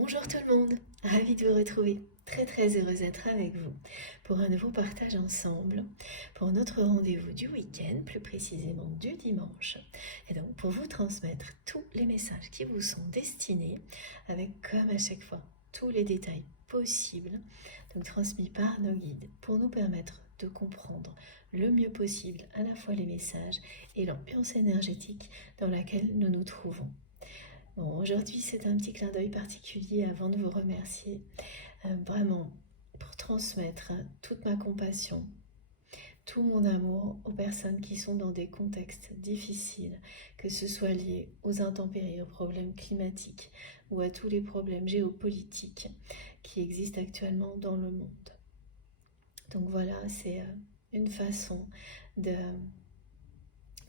Bonjour tout le monde, ravie de vous retrouver, très heureuse d'être avec vous pour un nouveau partage ensemble, pour notre rendez-vous du week-end, plus précisément du dimanche, et donc pour vous transmettre tous les messages qui vous sont destinés, avec comme à chaque fois tous les détails possibles, donc transmis par nos guides, pour nous permettre de comprendre le mieux possible à la fois les messages et l'ambiance énergétique dans laquelle nous nous trouvons. Bon, aujourd'hui, c'est un petit clin d'œil particulier avant de vous remercier, vraiment pour transmettre toute ma compassion, tout mon amour aux personnes qui sont dans des contextes difficiles, que ce soit lié aux intempéries, aux problèmes climatiques ou à tous les problèmes géopolitiques qui existent actuellement dans le monde. Donc voilà, c'est une façon de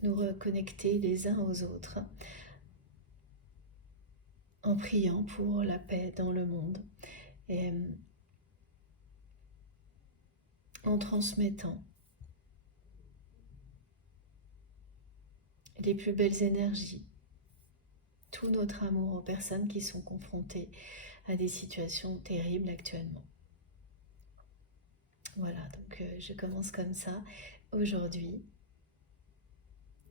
nous reconnecter les uns aux autres en priant pour la paix dans le monde et en transmettant les plus belles énergies, tout notre amour aux personnes qui sont confrontées à des situations terribles actuellement. Voilà, donc je commence comme ça aujourd'hui.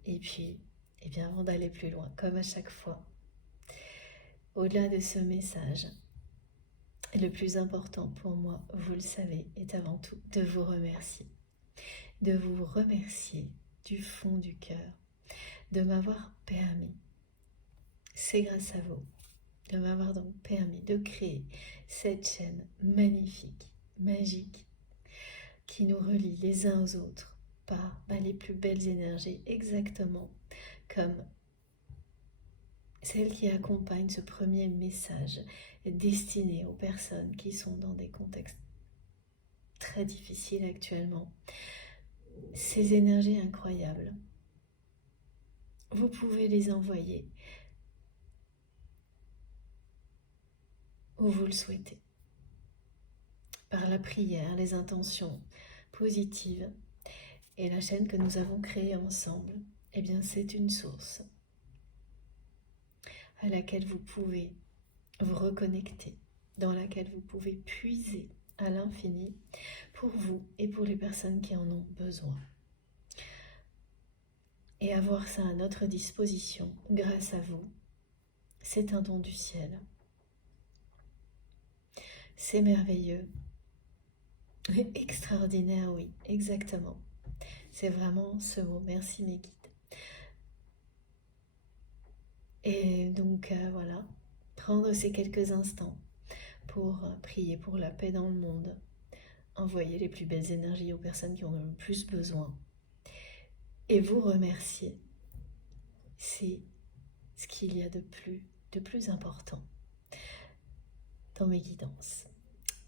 Et puis, eh bien, avant d'aller plus loin, comme à chaque fois, au-delà de ce message, le plus important pour moi, vous le savez, est avant tout de vous remercier. De vous remercier du fond du cœur, de m'avoir permis, c'est grâce à vous, de m'avoir donc permis de créer cette chaîne magnifique, magique, qui nous relie les uns aux autres par les plus belles énergies, exactement comme celle qui accompagne ce premier message destiné aux personnes qui sont dans des contextes très difficiles actuellement. Ces énergies incroyables, vous pouvez les envoyer où vous le souhaitez, par la prière, les intentions positives. Et la chaîne que nous avons créée ensemble, eh bien c'est une source à laquelle vous pouvez vous reconnecter, dans laquelle vous pouvez puiser à l'infini pour vous et pour les personnes qui en ont besoin. Et avoir ça à notre disposition grâce à vous, c'est un don du ciel. C'est merveilleux. Extraordinaire, oui, exactement. C'est vraiment ce mot. Merci mes guides. Et donc voilà, prendre ces quelques instants pour prier pour la paix dans le monde, envoyer les plus belles énergies aux personnes qui en ont le plus besoin et vous remercier. C'est ce qu'il y a de plus important dans mes guidances,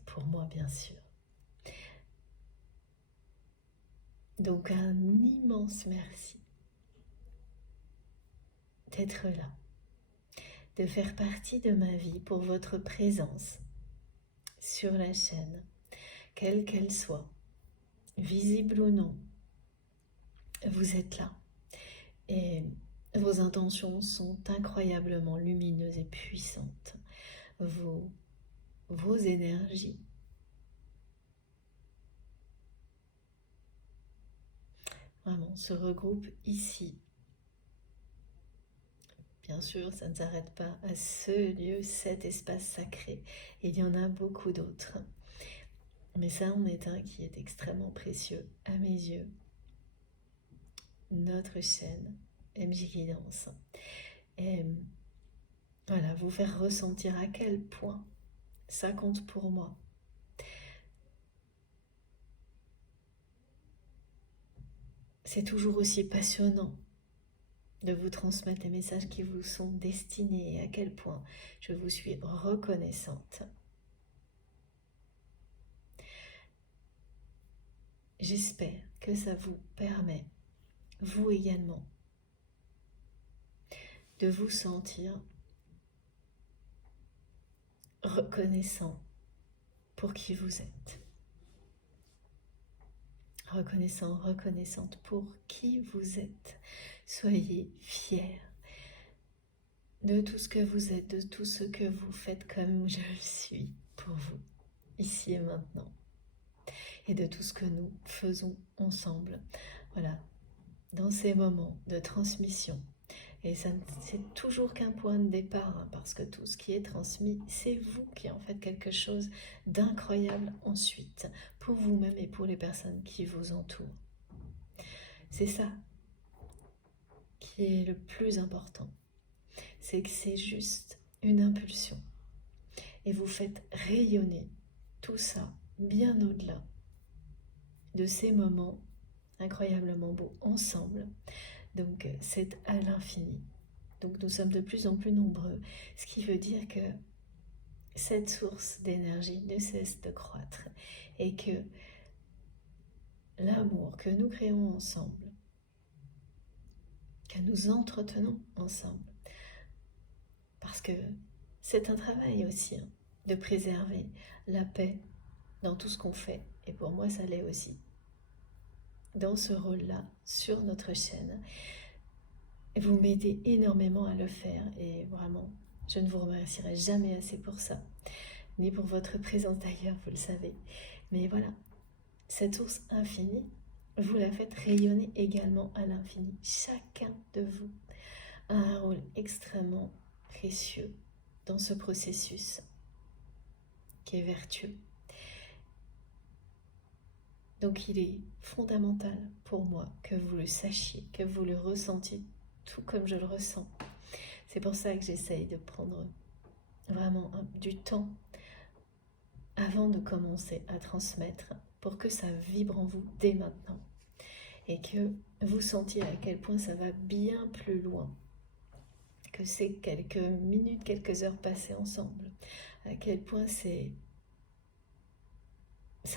pour moi bien sûr. Donc un immense merci d'être là, de faire partie de ma vie pour votre présence sur la chaîne, quelle qu'elle soit, visible ou non. Vous êtes là et vos intentions sont incroyablement lumineuses et puissantes. Vos énergies vraiment se regroupent ici. Bien sûr, ça ne s'arrête pas à ce lieu, cet espace sacré. Il y en a beaucoup d'autres. Mais ça en est un qui est extrêmement précieux à mes yeux. Notre chaîne MJ Guidance. Et voilà, vous faire ressentir à quel point ça compte pour moi. C'est toujours aussi passionnant de vous transmettre les messages qui vous sont destinés et à quel point je vous suis reconnaissante. J'espère que ça vous permet, vous également, de vous sentir reconnaissant pour qui vous êtes. Reconnaissant, reconnaissante pour qui vous êtes. Soyez fiers de tout ce que vous êtes, de tout ce que vous faites comme je le suis pour vous, ici et maintenant, et de tout ce que nous faisons ensemble. Voilà, dans ces moments de transmission. Et ça, c'est toujours qu'un point de départ, hein, parce que tout ce qui est transmis, c'est vous qui en faites quelque chose d'incroyable ensuite, pour vous-même et pour les personnes qui vous entourent. C'est ça qui est le plus important. C'est que c'est juste une impulsion. Et vous faites rayonner tout ça bien au-delà de ces moments incroyablement beaux ensemble. Donc c'est à l'infini. Donc nous sommes de plus en plus nombreux, ce qui veut dire que cette source d'énergie ne cesse de croître et que l'amour que nous créons ensemble, que nous entretenons ensemble, parce que c'est un travail aussi, hein, de préserver la paix dans tout ce qu'on fait, et pour moi ça l'est aussi, dans ce rôle-là, sur notre chaîne. Et vous m'aidez énormément à le faire, et vraiment, je ne vous remercierai jamais assez pour ça, ni pour votre présence d'ailleurs, vous le savez. Mais voilà, cette source infinie, vous la faites rayonner également à l'infini. Chacun de vous a un rôle extrêmement précieux dans ce processus qui est vertueux. Donc il est fondamental pour moi que vous le sachiez, que vous le ressentiez tout comme je le ressens. C'est pour ça que j'essaye de prendre vraiment du temps avant de commencer à transmettre pour que ça vibre en vous dès maintenant et que vous sentiez à quel point ça va bien plus loin que ces quelques minutes, quelques heures passées ensemble, à quel point ça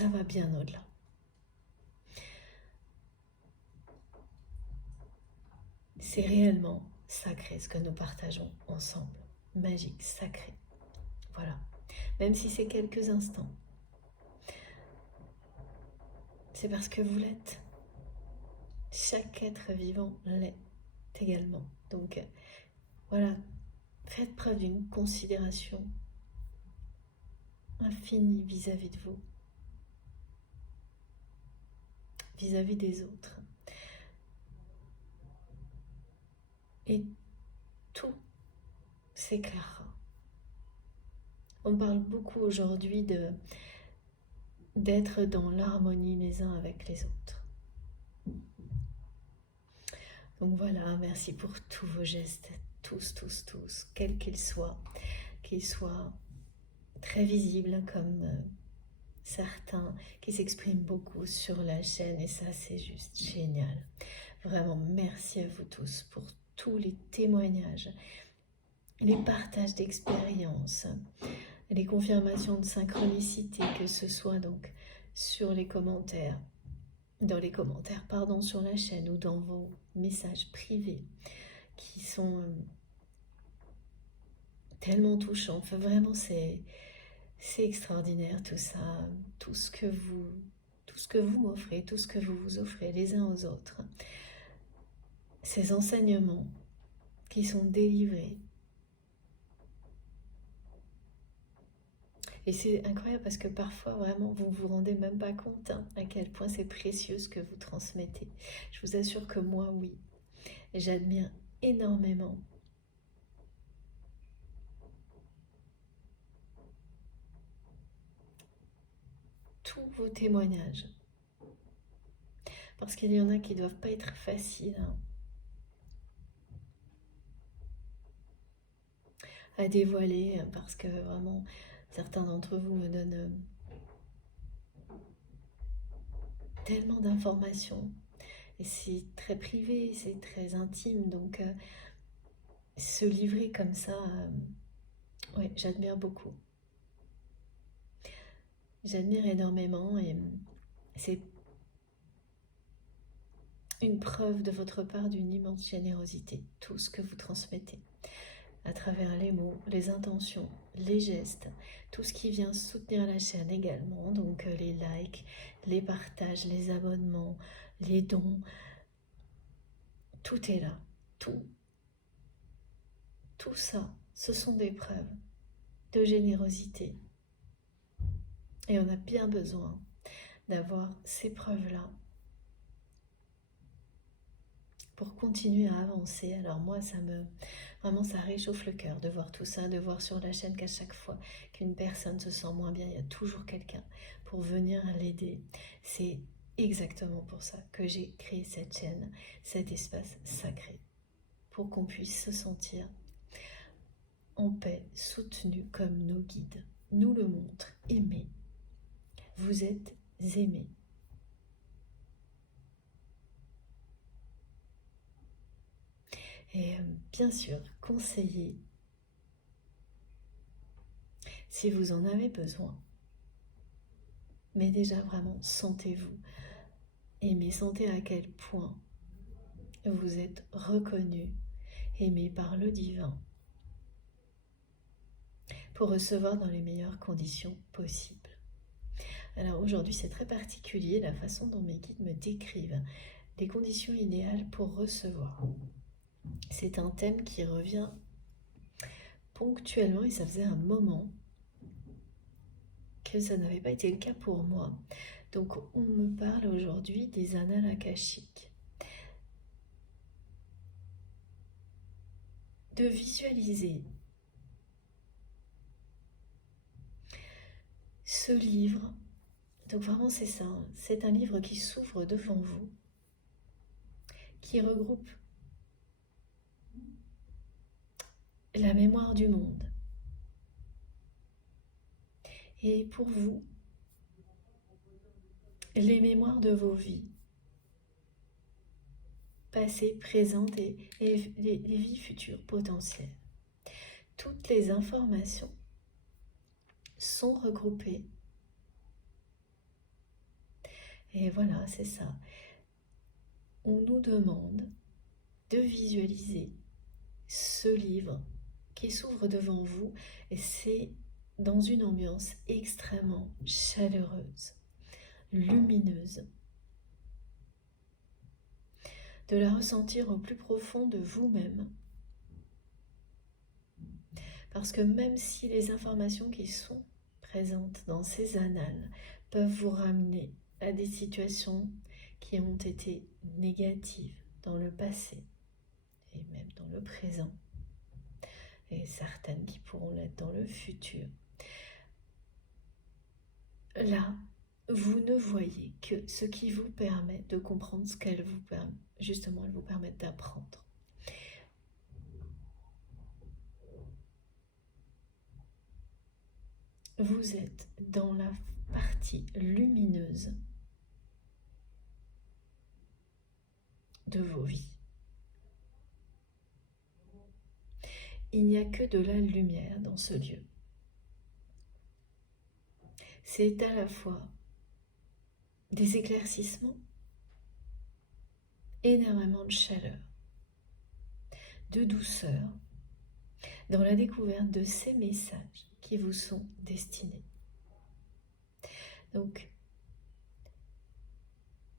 va bien au-delà. C'est réellement sacré ce que nous partageons ensemble, magique, sacré. Voilà, même si c'est quelques instants, c'est parce que vous l'êtes. Chaque être vivant l'est également. Donc voilà, faites preuve d'une considération infinie vis-à-vis de vous, vis-à-vis des autres. Et tout s'éclairera. On parle beaucoup aujourd'hui d'être dans l'harmonie les uns avec les autres. Donc voilà, merci pour tous vos gestes, tous, quels qu'ils soient très visibles comme certains qui s'expriment beaucoup sur la chaîne, et ça c'est juste génial. Vraiment, merci à vous tous pour tous les témoignages, les partages d'expériences, les confirmations de synchronicité, que ce soit donc sur les commentaires, sur la chaîne ou dans vos messages privés qui sont tellement touchants. Enfin, vraiment, c'est extraordinaire tout ça, tout ce que vous m'offrez, tout ce que vous vous offrez les uns aux autres. Ces enseignements qui sont délivrés. Et c'est incroyable parce que parfois, vraiment, vous ne vous rendez même pas compte à quel point c'est précieux ce que vous transmettez. Je vous assure que moi, oui. J'admire énormément tous vos témoignages. Parce qu'il y en a qui ne doivent pas être faciles à dévoiler, parce que vraiment, certains d'entre vous me donnent tellement d'informations. Et c'est très privé, c'est très intime, donc se livrer comme ça, ouais, j'admire beaucoup. J'admire énormément, et c'est une preuve de votre part d'une immense générosité, tout ce que vous transmettez, à travers les mots, les intentions, les gestes, tout ce qui vient soutenir la chaîne également, donc les likes, les partages, les abonnements, les dons, tout est là, tout tout ça, ce sont des preuves de générosité. Et on a bien besoin d'avoir ces preuves-là pour continuer à avancer. Alors moi, vraiment, ça réchauffe le cœur de voir tout ça, de voir sur la chaîne qu'à chaque fois qu'une personne se sent moins bien, il y a toujours quelqu'un pour venir l'aider. C'est exactement pour ça que j'ai créé cette chaîne, cet espace sacré, pour qu'on puisse se sentir en paix, soutenu comme nos guides nous le montrent, aimés. Vous êtes aimés. Et bien sûr, conseillez si vous en avez besoin. Mais déjà vraiment, sentez-vous aimé, sentez à quel point vous êtes reconnu, aimé par le divin, pour recevoir dans les meilleures conditions possibles. Alors aujourd'hui, c'est très particulier la façon dont mes guides me décrivent les conditions idéales pour recevoir. C'est un thème qui revient ponctuellement et ça faisait un moment que ça n'avait pas été le cas pour moi. Donc on me parle aujourd'hui des annales akashiques. De visualiser ce livre. Donc vraiment c'est ça, c'est un livre qui s'ouvre devant vous, qui regroupe la mémoire du monde. Et pour vous, les mémoires de vos vies, passées, présentes et les vies futures potentielles. Toutes les informations sont regroupées. Et voilà, c'est ça. On nous demande de visualiser ce livre qui s'ouvre devant vous et c'est dans une ambiance extrêmement chaleureuse, lumineuse. De la ressentir au plus profond de vous-même. Parce que même si les informations qui sont présentes dans ces annales peuvent vous ramener à des situations qui ont été négatives dans le passé et même dans le présent, et certaines qui pourront l'être dans le futur, là, vous ne voyez que ce qui vous permet de comprendre ce qu'elles vous permettent, justement, elles vous permettent d'apprendre. Vous êtes dans la partie lumineuse de vos vies. Il n'y a que de la lumière dans ce lieu. C'est à la fois des éclaircissements, énormément de chaleur, de douceur, dans la découverte de ces messages qui vous sont destinés. Donc,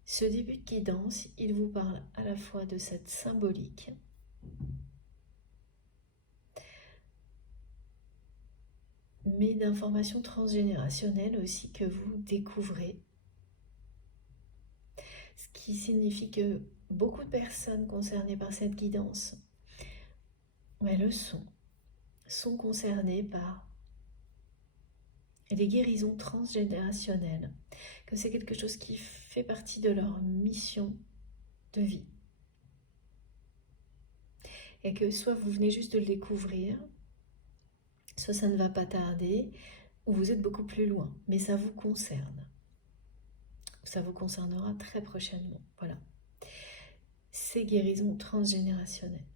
ce début de guidance, il vous parle à la fois de cette symbolique, mais d'informations transgénérationnelles aussi que vous découvrez. Ce qui signifie que beaucoup de personnes concernées par cette guidance, le sont concernées par les guérisons transgénérationnelles, que c'est quelque chose qui fait partie de leur mission de vie. Et que soit vous venez juste de le découvrir, soit ça ne va pas tarder, ou vous êtes beaucoup plus loin, mais ça vous concerne. Ça vous concernera très prochainement. Voilà. Ces guérisons transgénérationnelles.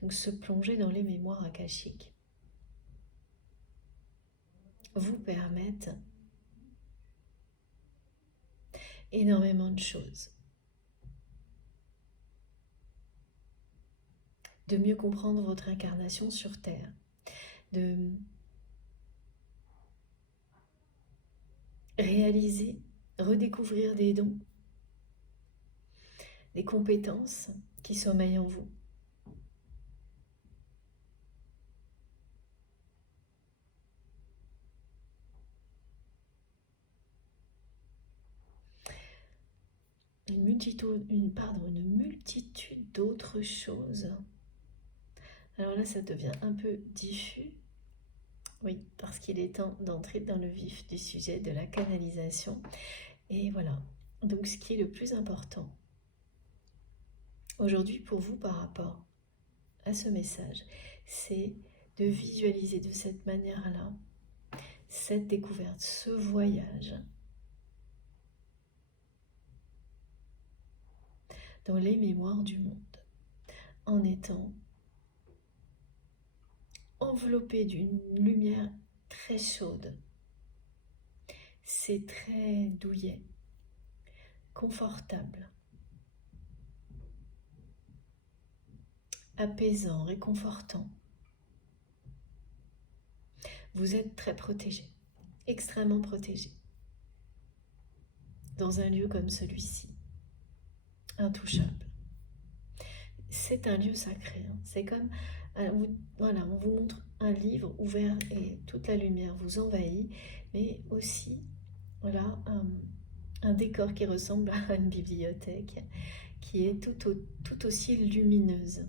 Donc se plonger dans les mémoires akashiques vous permettent énormément de choses. De mieux comprendre votre incarnation sur Terre, de réaliser, redécouvrir des dons, des compétences qui sommeillent en vous. une multitude d'autres choses. Alors là, ça devient un peu diffus. Oui, parce qu'il est temps d'entrer dans le vif du sujet de la canalisation. Et voilà. Donc, ce qui est le plus important aujourd'hui pour vous par rapport à ce message, c'est de visualiser de cette manière-là cette découverte, ce voyage dans les mémoires du monde, en étant enveloppé d'une lumière très chaude. C'est très douillet, confortable, apaisant, réconfortant. Vous êtes très protégé, extrêmement protégé, dans un lieu comme celui-ci, intouchable. C'est un lieu sacré, hein. C'est comme, voilà, on vous montre un livre ouvert et toute la lumière vous envahit, mais aussi, voilà, un décor qui ressemble à une bibliothèque, qui est tout aussi lumineuse,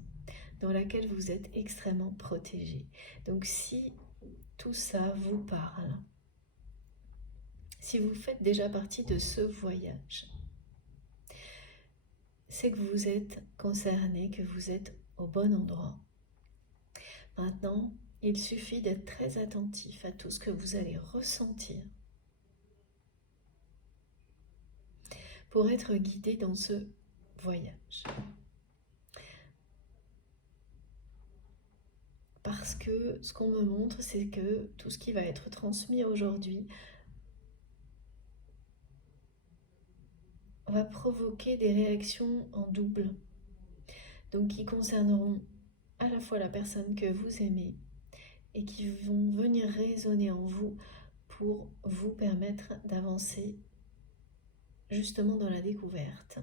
dans laquelle vous êtes extrêmement protégé. Donc si tout ça vous parle, si vous faites déjà partie de ce voyage, c'est que vous êtes concerné, que vous êtes au bon endroit. Maintenant, il suffit d'être très attentif à tout ce que vous allez ressentir pour être guidé dans ce voyage. Parce que ce qu'on me montre, c'est que tout ce qui va être transmis aujourd'hui va provoquer des réactions en double, donc qui concerneront à la fois la personne que vous aimez et qui vont venir résonner en vous pour vous permettre d'avancer justement dans la découverte.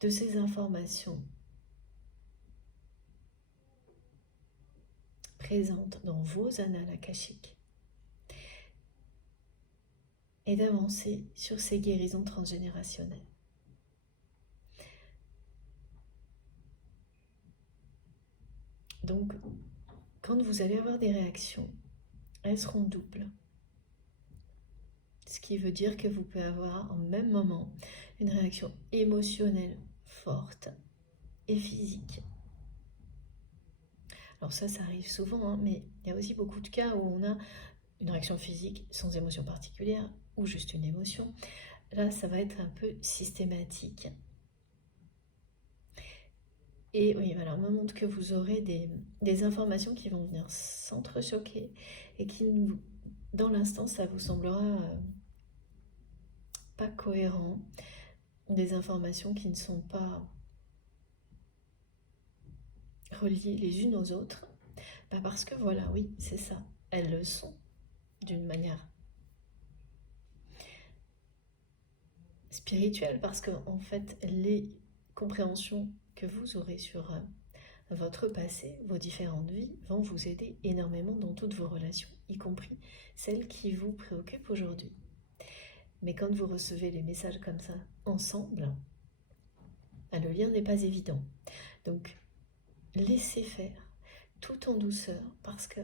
De ces informations présentes dans vos annales akashiques et d'avancer sur ces guérisons transgénérationnelles. Donc, quand vous allez avoir des réactions, elles seront doubles. Ce qui veut dire que vous pouvez avoir en même moment une réaction émotionnelle forte et physique. Alors ça arrive souvent, hein, mais il y a aussi beaucoup de cas où on a une réaction physique sans émotion particulière ou juste une émotion. Là, ça va être un peu systématique. Et oui, voilà, on me montre que vous aurez des informations qui vont venir s'entrechoquer et qui, dans l'instant, ça vous semblera pas cohérent. Des informations qui ne sont pas reliées les unes aux autres. Bah parce que voilà, oui, c'est ça. Elles le sont d'une manière spirituelle parce que en fait, les compréhensions que vous aurez sur votre passé, vos différentes vies, vont vous aider énormément dans toutes vos relations, y compris celles qui vous préoccupent aujourd'hui. Mais quand vous recevez les messages comme ça ensemble, le lien n'est pas évident. Donc, laissez faire tout en douceur parce que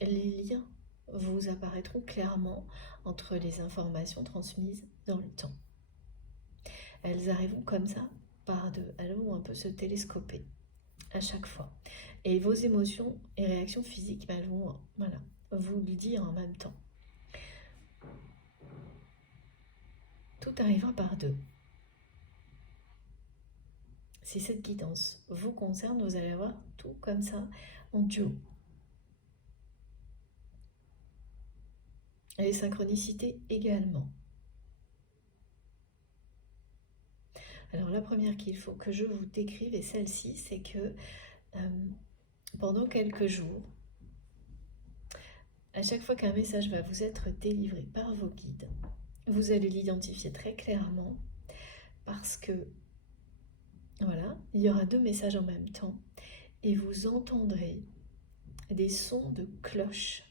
les liens vous apparaîtront clairement entre les informations transmises dans le temps. Elles arriveront comme ça par deux, elles vont un peu se télescoper à chaque fois. Et vos émotions et réactions physiques, elles vont vous le dire en même temps. Tout arrivera par deux. Si cette guidance vous concerne, vous allez avoir tout comme ça en duo. Et les synchronicités également. Alors la première qu'il faut que je vous décrive est celle-ci, c'est que pendant quelques jours, à chaque fois qu'un message va vous être délivré par vos guides, vous allez l'identifier très clairement parce que voilà, il y aura deux messages en même temps et vous entendrez des sons de cloches.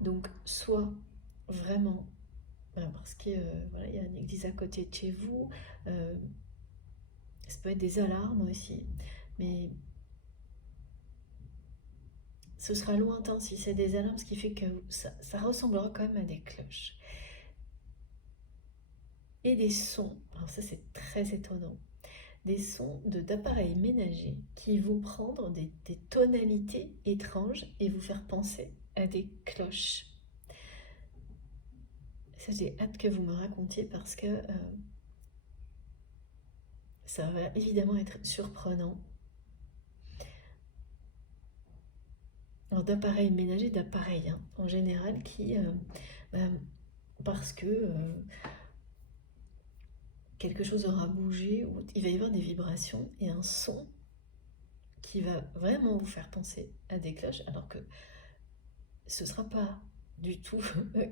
Donc, soit vraiment, parce qu'il voilà, y a une église à côté de chez vous, ça peut être des alarmes aussi, mais ce sera lointain si c'est des alarmes, ce qui fait que ça ressemblera quand même à des cloches. Et des sons, alors ça c'est très étonnant, des sons d'appareils ménagers qui vont prendre des tonalités étranges et vous faire penser à des cloches. Ça, j'ai hâte que vous me racontiez parce que ça va évidemment être surprenant. Alors, d'appareils ménagers, d'appareils hein, en général qui, bah, parce que quelque chose aura bougé, ou il va y avoir des vibrations et un son qui va vraiment vous faire penser à des cloches, alors que ce ne sera pas du tout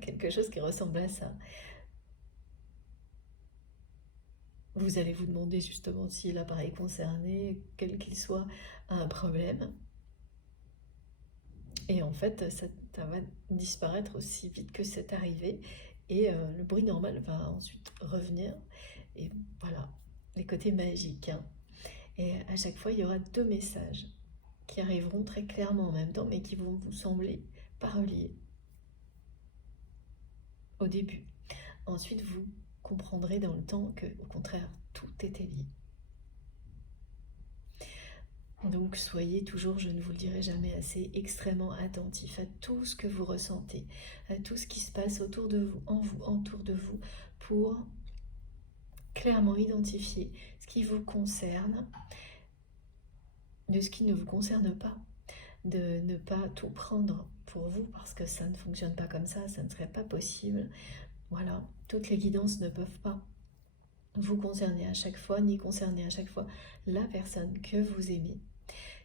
quelque chose qui ressemble à ça. Vous allez vous demander justement si l'appareil concerné, quel qu'il soit, a un problème. Et en fait, ça va disparaître aussi vite que c'est arrivé. Et le bruit normal va ensuite revenir. Et voilà, les côtés magiques. Hein. Et à chaque fois, il y aura deux messages qui arriveront très clairement en même temps, mais qui vont vous sembler pas reliés au début. Ensuite, vous comprendrez dans le temps que, au contraire, tout était lié. Donc soyez toujours, je ne vous le dirai jamais assez, extrêmement attentif à tout ce que vous ressentez, à tout ce qui se passe autour de vous, autour de vous, pour clairement identifier ce qui vous concerne de ce qui ne vous concerne pas, de ne pas tout prendre pour vous parce que ça ne fonctionne pas comme ça ne serait pas possible. Voilà, toutes les guidances ne peuvent pas vous concerner à chaque fois, ni concerner à chaque fois la personne que vous aimez.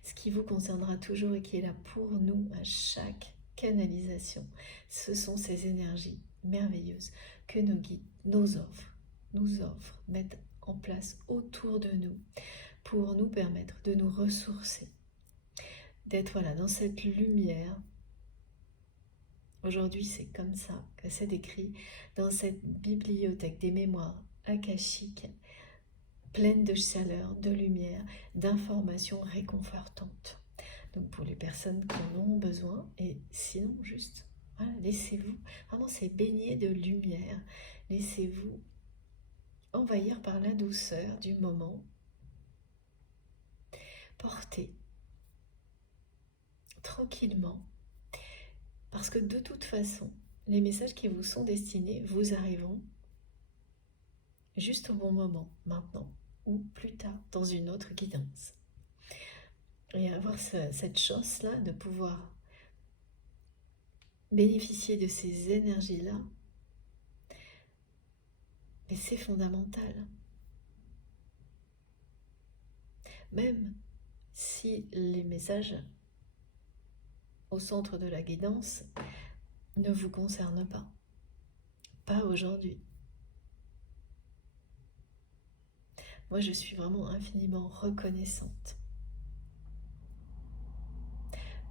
Ce qui vous concernera toujours et qui est là pour nous à chaque canalisation, ce sont ces énergies merveilleuses que nos guides nous offrent, mettent en place autour de nous pour nous permettre de nous ressourcer, d'être voilà, dans cette lumière. Aujourd'hui, c'est comme ça que c'est décrit dans cette bibliothèque des mémoires akashiques, pleine de chaleur, de lumière, d'informations réconfortantes. Donc pour les personnes qui en ont besoin, et sinon juste, voilà, laissez-vous vraiment c'est baigné de lumière, laissez-vous envahir par la douceur du moment, portez tranquillement, parce que de toute façon, les messages qui vous sont destinés vous arriveront juste au bon moment, maintenant, ou plus tard, dans une autre guidance. Et avoir cette chance-là de pouvoir bénéficier de ces énergies-là, mais c'est fondamental. Même si les messages au centre de la guidance ne vous concernent pas. Pas aujourd'hui. Moi, je suis vraiment infiniment reconnaissante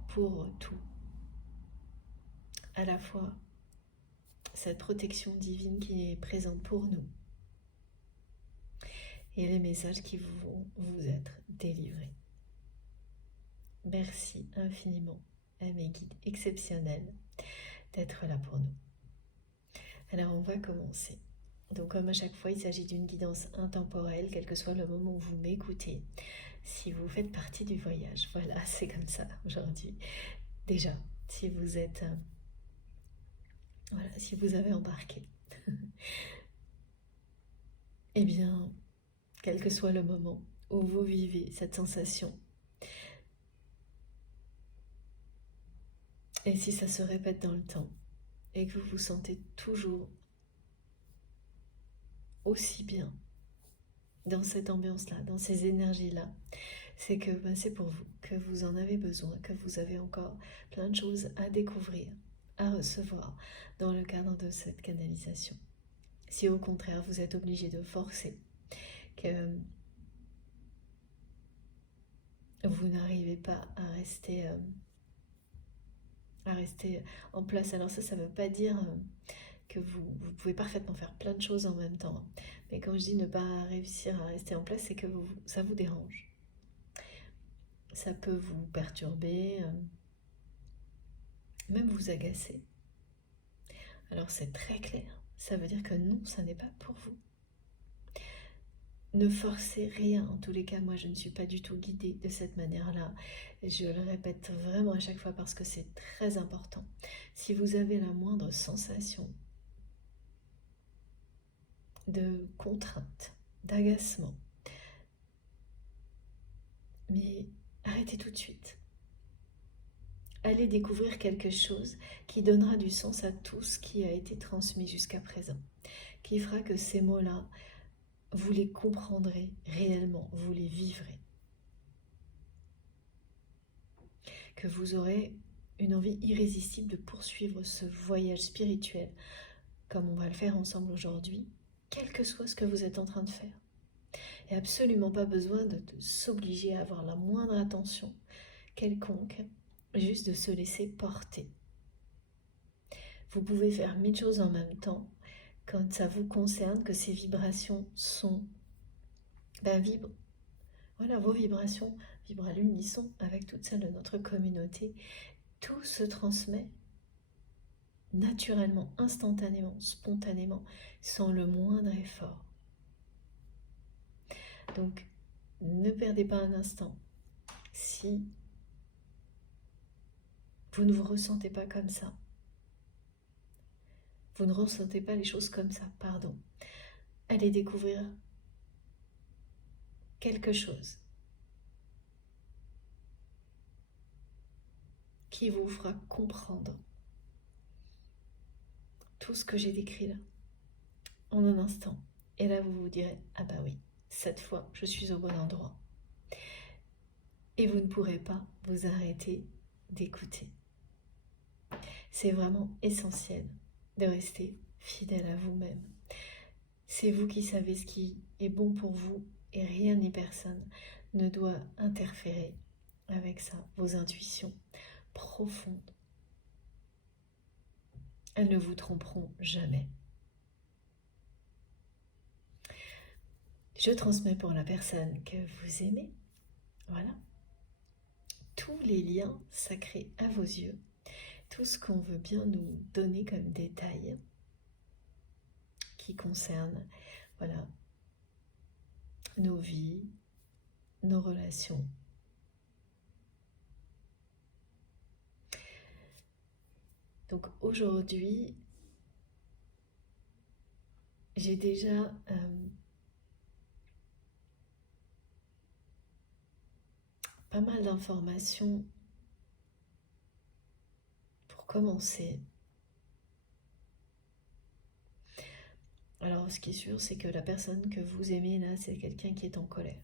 pour tout. À la fois cette protection divine qui est présente pour nous et les messages qui vont vous être délivrés. Merci infiniment à mes guides exceptionnels d'être là pour nous. Alors on va commencer. Donc comme à chaque fois, il s'agit d'une guidance intemporelle, quel que soit le moment où vous m'écoutez. Si vous faites partie du voyage, voilà, c'est comme ça aujourd'hui. Déjà, si vous êtes... voilà, si vous avez embarqué, eh bien, quel que soit le moment où vous vivez cette sensation, et si ça se répète dans le temps, et que vous vous sentez toujours aussi bien dans cette ambiance-là, dans ces énergies-là, c'est que c'est pour vous, que vous en avez besoin, que vous avez encore plein de choses à découvrir, à recevoir dans le cadre de cette canalisation. Si au contraire vous êtes obligé de forcer, que vous n'arrivez pas à rester à rester en place. Alors ça ne veut pas dire que vous pouvez parfaitement faire plein de choses en même temps. Mais quand je dis ne pas réussir à rester en place, c'est que ça vous dérange. Ça peut vous perturber, même vous agacer. Alors c'est très clair. Ça veut dire que non, ça n'est pas pour vous. Ne forcez rien. En tous les cas, moi, je ne suis pas du tout guidée de cette manière-là. Je le répète vraiment à chaque fois parce que c'est très important. Si vous avez la moindre sensation de contrainte, d'agacement, mais arrêtez tout de suite. Allez découvrir quelque chose qui donnera du sens à tout ce qui a été transmis jusqu'à présent, qui fera que ces mots-là, vous les comprendrez réellement, vous les vivrez. Que vous aurez une envie irrésistible de poursuivre ce voyage spirituel, comme on va le faire ensemble aujourd'hui, quel que soit ce que vous êtes en train de faire. Et absolument pas besoin de s'obliger à avoir la moindre attention quelconque, juste de se laisser porter. Vous pouvez faire 1000 choses en même temps quand ça vous concerne, que ces vibrations sont vibrent. Voilà, vos vibrations vibrent à l'unisson avec toutes celles de notre communauté. Tout se transmet naturellement, instantanément, spontanément, sans le moindre effort. Donc, ne perdez pas un instant. Si vous ne vous ressentez pas comme ça, vous ne ressentez pas les choses comme ça, pardon, allez découvrir quelque chose qui vous fera comprendre tout ce que j'ai décrit là, en un instant. Et là, vous vous direz, ah bah oui, cette fois, je suis au bon endroit. Et vous ne pourrez pas vous arrêter d'écouter. C'est vraiment essentiel de rester fidèle à vous-même. C'est vous qui savez ce qui est bon pour vous et rien ni personne ne doit interférer avec ça, vos intuitions profondes. Elles ne vous tromperont jamais. Je transmets pour la personne que vous aimez, voilà, tous les liens sacrés à vos yeux, tout ce qu'on veut bien nous donner comme détails qui concerne, voilà, nos vies, nos relations. Donc aujourd'hui, j'ai déjà pas mal d'informations pour commencer. Alors, ce qui est sûr, c'est que la personne que vous aimez là, c'est quelqu'un qui est en colère.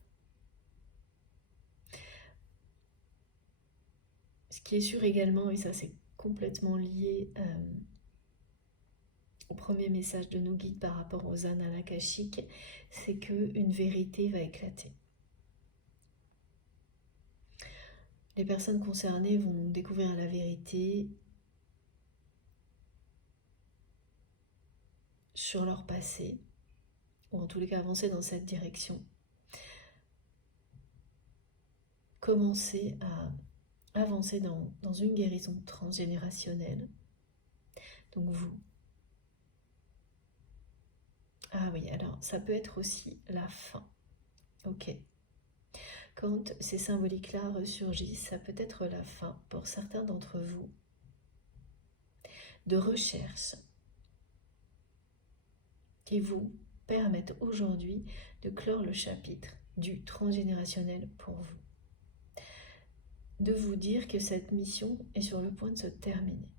Ce qui est sûr également, et ça c'est complètement lié au premier message de nos guides par rapport aux annales akashiques, c'est qu'une vérité va éclater. Les personnes concernées vont découvrir la vérité sur leur passé, ou en tous les cas avancer dans cette direction. Commencer à avancer dans une guérison transgénérationnelle. Donc vous. Ah oui, alors ça peut être aussi la fin. Ok. Quand ces symboliques-là ressurgissent, ça peut être la fin pour certains d'entre vous de recherches qui vous permettent aujourd'hui de clore le chapitre du transgénérationnel pour vous. De vous dire que cette mission est sur le point de se terminer.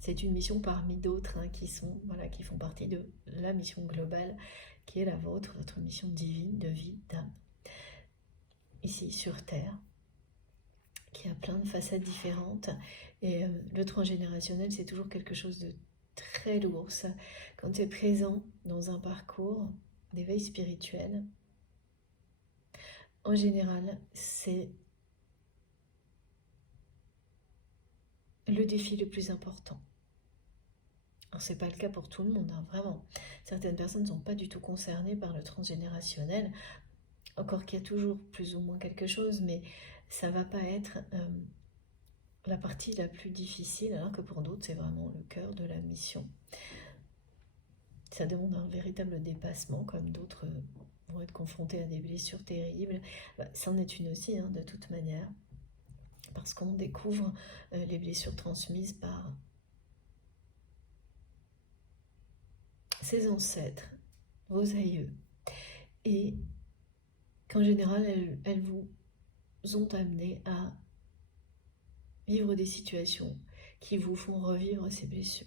C'est une mission parmi d'autres qui font partie de la mission globale qui est la vôtre, votre mission divine de vie d'âme. Ici sur Terre, qui a plein de facettes différentes. Et le transgénérationnel, c'est toujours quelque chose de très lourd. Ça, quand tu es présent dans un parcours d'éveil spirituel, en général, c'est le défi le plus important. Alors c'est pas le cas pour tout le monde, hein, vraiment. Certaines personnes ne sont pas du tout concernées par le transgénérationnel, encore qu'il y a toujours plus ou moins quelque chose, mais ça va pas être la partie la plus difficile, alors que pour d'autres c'est vraiment le cœur de la mission. Ça demande un véritable dépassement, comme d'autres vont être confrontés à des blessures terribles. C'en est une aussi, hein, de toute manière, parce qu'on découvre les blessures transmises par ses ancêtres, vos aïeux, et qu'en général, elles vous ont amené à vivre des situations qui vous font revivre ces blessures.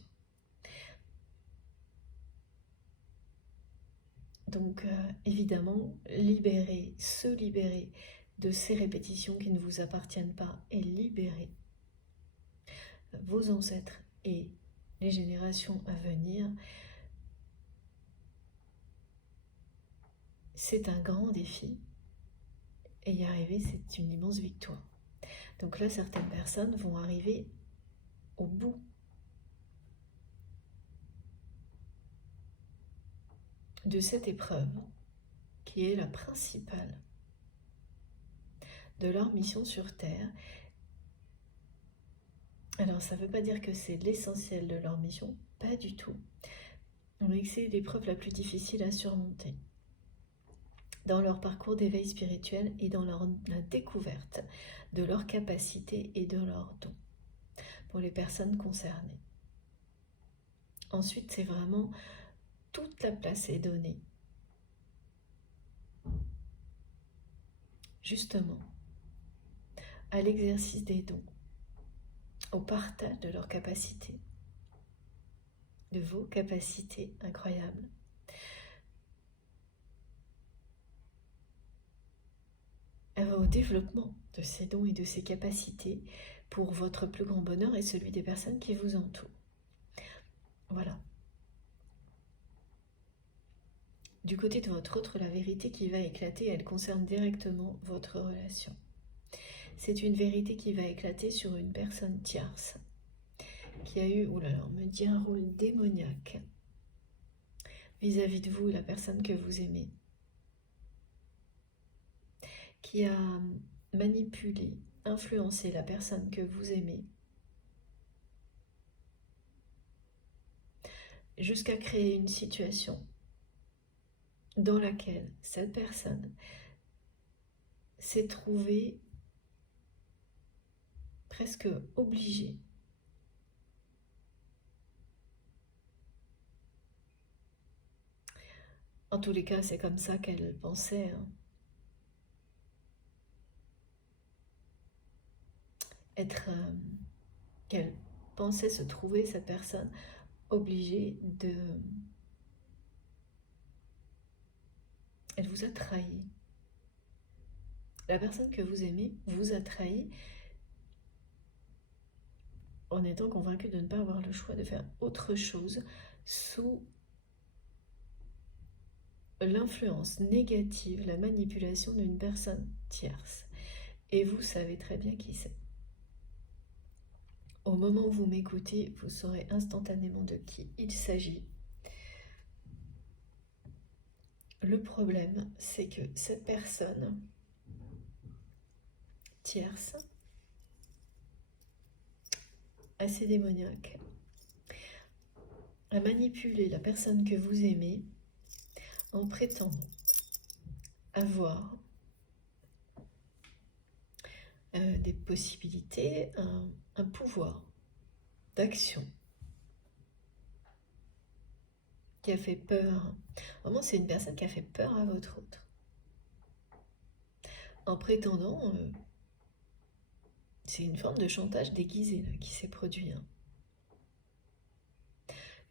Donc évidemment, se libérer de ces répétitions qui ne vous appartiennent pas et libérer vos ancêtres et les générations à venir, c'est un grand défi et y arriver, c'est une immense victoire. Donc là, certaines personnes vont arriver au bout de cette épreuve qui est la principale de leur mission sur Terre. Alors ça ne veut pas dire que c'est l'essentiel de leur mission, pas du tout. Mais c'est l'épreuve la plus difficile à surmonter dans leur parcours d'éveil spirituel et dans la découverte de leurs capacités et de leurs dons pour les personnes concernées. Ensuite, c'est vraiment toute la place est donnée justement à l'exercice des dons, au partage de leurs capacités, de vos capacités incroyables, au développement de ces dons et de ces capacités pour votre plus grand bonheur et celui des personnes qui vous entourent. Voilà. Du côté de votre autre, la vérité qui va éclater, elle concerne directement votre relation. C'est une vérité qui va éclater sur une personne tierce qui a eu, on me dit, un rôle démoniaque vis-à-vis de vous, la personne que vous aimez, qui a manipulé, influencé la personne que vous aimez, jusqu'à créer une situation dans laquelle cette personne s'est trouvée presque obligée en tous les cas, c'est comme ça qu'elle pensait, hein, qu'elle pensait se trouver, cette personne, obligée de... Elle vous a trahi. La personne que vous aimez vous a trahi en étant convaincue de ne pas avoir le choix de faire autre chose sous l'influence négative, la manipulation d'une personne tierce. Et vous savez très bien qui c'est. Au moment où vous m'écoutez, vous saurez instantanément de qui il s'agit. Le problème, c'est que cette personne tierce, assez démoniaque, a manipulé la personne que vous aimez en prétendant avoir des possibilités, un pouvoir d'action qui a fait peur. Vraiment, c'est une personne qui a fait peur à votre autre. En prétendant, c'est une forme de chantage déguisé là, qui s'est produit. Hein.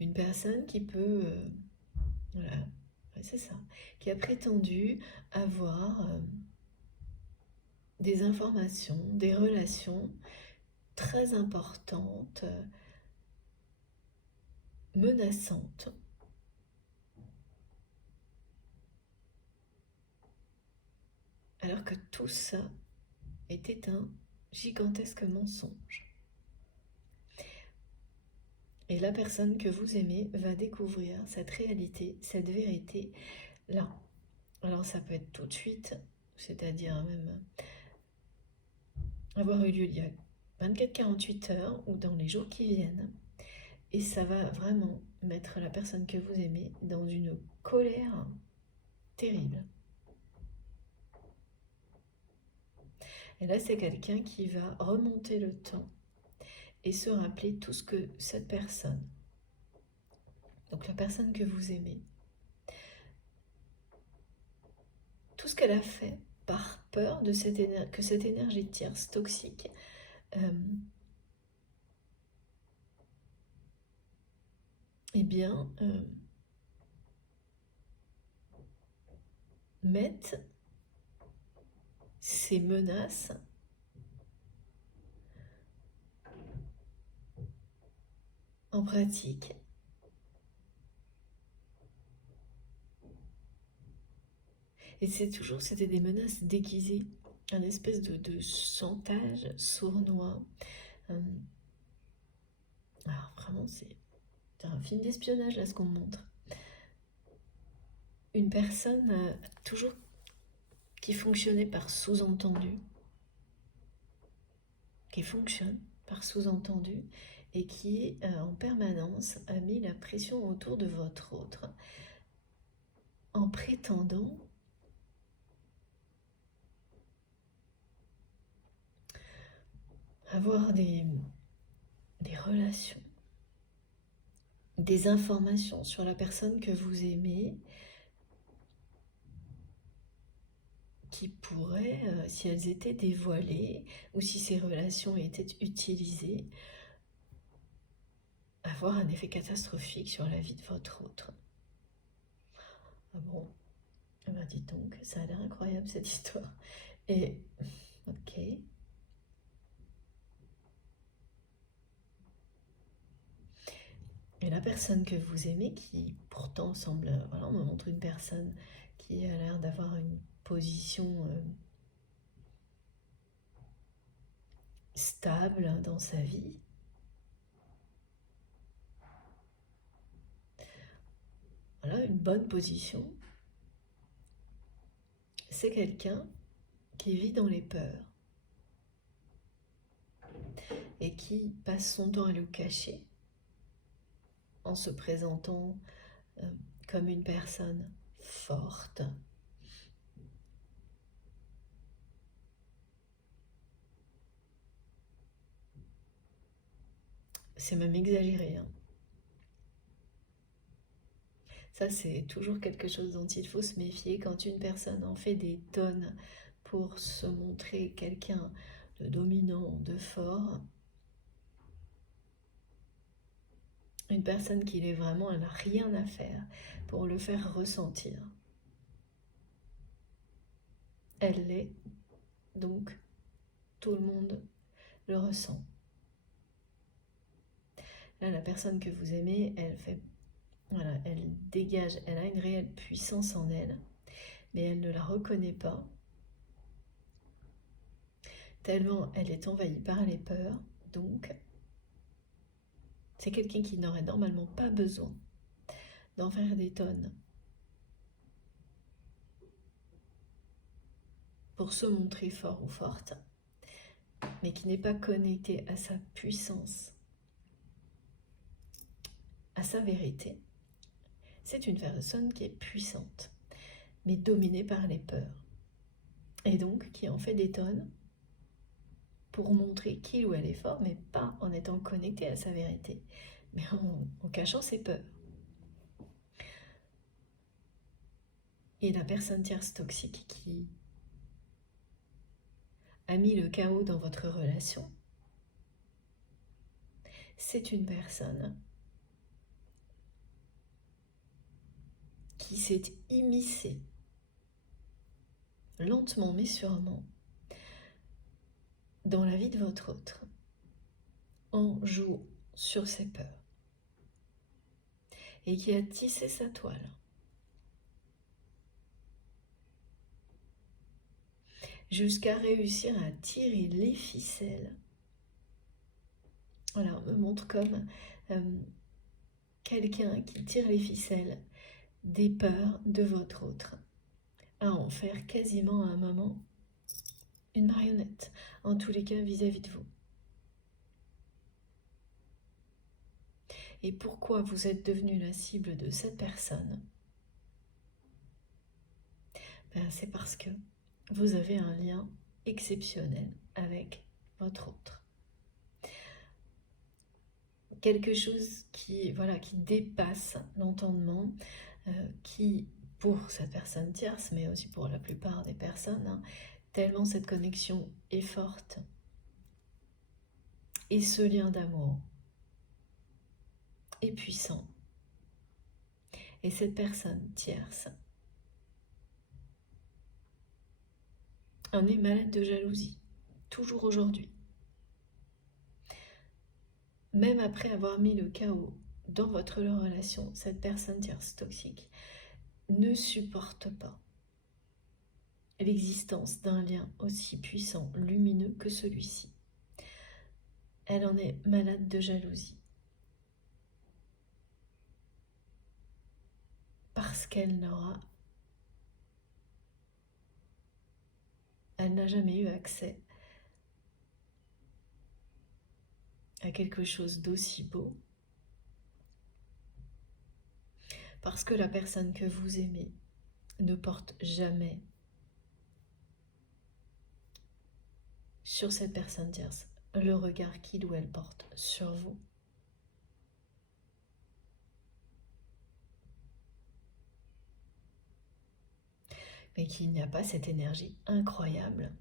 Une personne qui peut, voilà, ouais, c'est ça, qui a prétendu avoir des informations, des relations très importantes, menaçantes, alors que tout ça était un gigantesque mensonge. Et la personne que vous aimez va découvrir cette réalité, cette vérité là. Alors ça peut être tout de suite, c'est-à-dire même avoir eu lieu il y a 24-48 heures ou dans les jours qui viennent. Et ça va vraiment mettre la personne que vous aimez dans une colère terrible. Et là, c'est quelqu'un qui va remonter le temps et se rappeler tout ce que cette personne, donc la personne que vous aimez, tout ce qu'elle a fait par peur de que cette énergie tierce toxique mette ces menaces en pratique. Et c'était des menaces déguisées, un espèce de chantage sournois. Alors vraiment, c'est un film d'espionnage là ce qu'on montre. Une personne toujours qui fonctionnait par sous-entendu, qui fonctionne par sous-entendu et qui en permanence a mis la pression autour de votre autre en prétendant avoir des relations, des informations sur la personne que vous aimez qui pourraient, si elles étaient dévoilées ou si ces relations étaient utilisées, avoir un effet catastrophique sur la vie de votre autre. Ah bon, eh ben dites donc, ça a l'air incroyable cette histoire. Et, ok. Et la personne que vous aimez, qui pourtant semble, voilà, on me montre une personne qui a l'air d'avoir une position stable dans sa vie. Voilà, une bonne position. C'est quelqu'un qui vit dans les peurs et qui passe son temps à le cacher en se présentant comme une personne forte. C'est même exagéré, hein. Ça, c'est toujours quelque chose dont il faut se méfier quand une personne en fait des tonnes pour se montrer quelqu'un de dominant, de fort. Une personne qui l'est vraiment, elle n'a rien à faire pour le faire ressentir. Elle l'est, donc tout le monde le ressent. Là, la personne que vous aimez, voilà, elle dégage, elle a une réelle puissance en elle, mais elle ne la reconnaît pas, tellement elle est envahie par les peurs, donc c'est quelqu'un qui n'aurait normalement pas besoin d'en faire des tonnes pour se montrer fort ou forte, mais qui n'est pas connecté à sa puissance, à sa vérité. C'est une personne qui est puissante, mais dominée par les peurs, et donc qui en fait des tonnes pour montrer qu'il ou elle est fort, mais pas en étant connecté à sa vérité, mais en cachant ses peurs. Et la personne tierce toxique qui a mis le chaos dans votre relation, c'est une personne qui s'est immiscée lentement mais sûrement dans la vie de votre autre en jouant sur ses peurs et qui a tissé sa toile jusqu'à réussir à tirer les ficelles. Voilà, on me montre comme quelqu'un qui tire les ficelles des peurs de votre autre, à en faire quasiment à un moment une marionnette, en tous les cas vis-à-vis de vous. Et pourquoi vous êtes devenu la cible de cette personne? C'est parce que vous avez un lien exceptionnel avec votre autre. Quelque chose qui dépasse l'entendement, qui, pour cette personne tierce, mais aussi pour la plupart des personnes, tellement cette connexion est forte. Et ce lien d'amour est puissant. Et cette personne tierce en est malade de jalousie, toujours aujourd'hui. Même après avoir mis le chaos dans votre relation, cette personne tierce toxique ne supporte pas l'existence d'un lien aussi puissant, lumineux que celui-ci. Elle en est malade de jalousie. Parce qu'elle n'a jamais eu accès à quelque chose d'aussi beau. Parce que la personne que vous aimez ne porte jamais sur cette personne tierce le regard qu'il ou elle porte sur vous. Mais qu'il n'y a pas cette énergie incroyable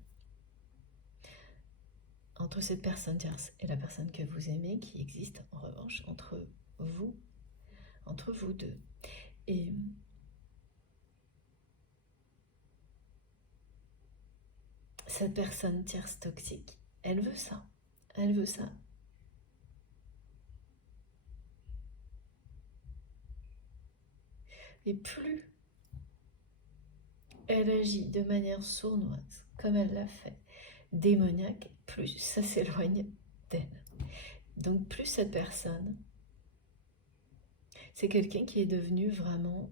entre cette personne tierce et la personne que vous aimez qui existe en revanche entre vous deux. Et cette personne tierce toxique, elle veut ça. Elle veut ça. Et plus elle agit de manière sournoise, comme elle l'a fait, démoniaque, plus ça s'éloigne d'elle. Donc plus cette personne, c'est quelqu'un qui est devenu vraiment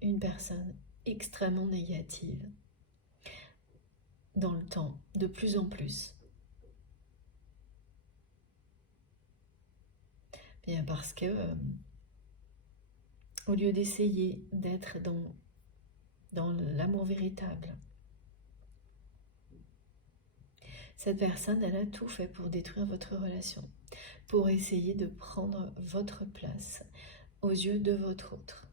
une personne extrêmement négative dans le temps, de plus en plus. Bien parce que au lieu d'essayer d'être dans l'amour véritable, cette personne, elle a tout fait pour détruire votre relation, pour essayer de prendre votre place aux yeux de votre autre.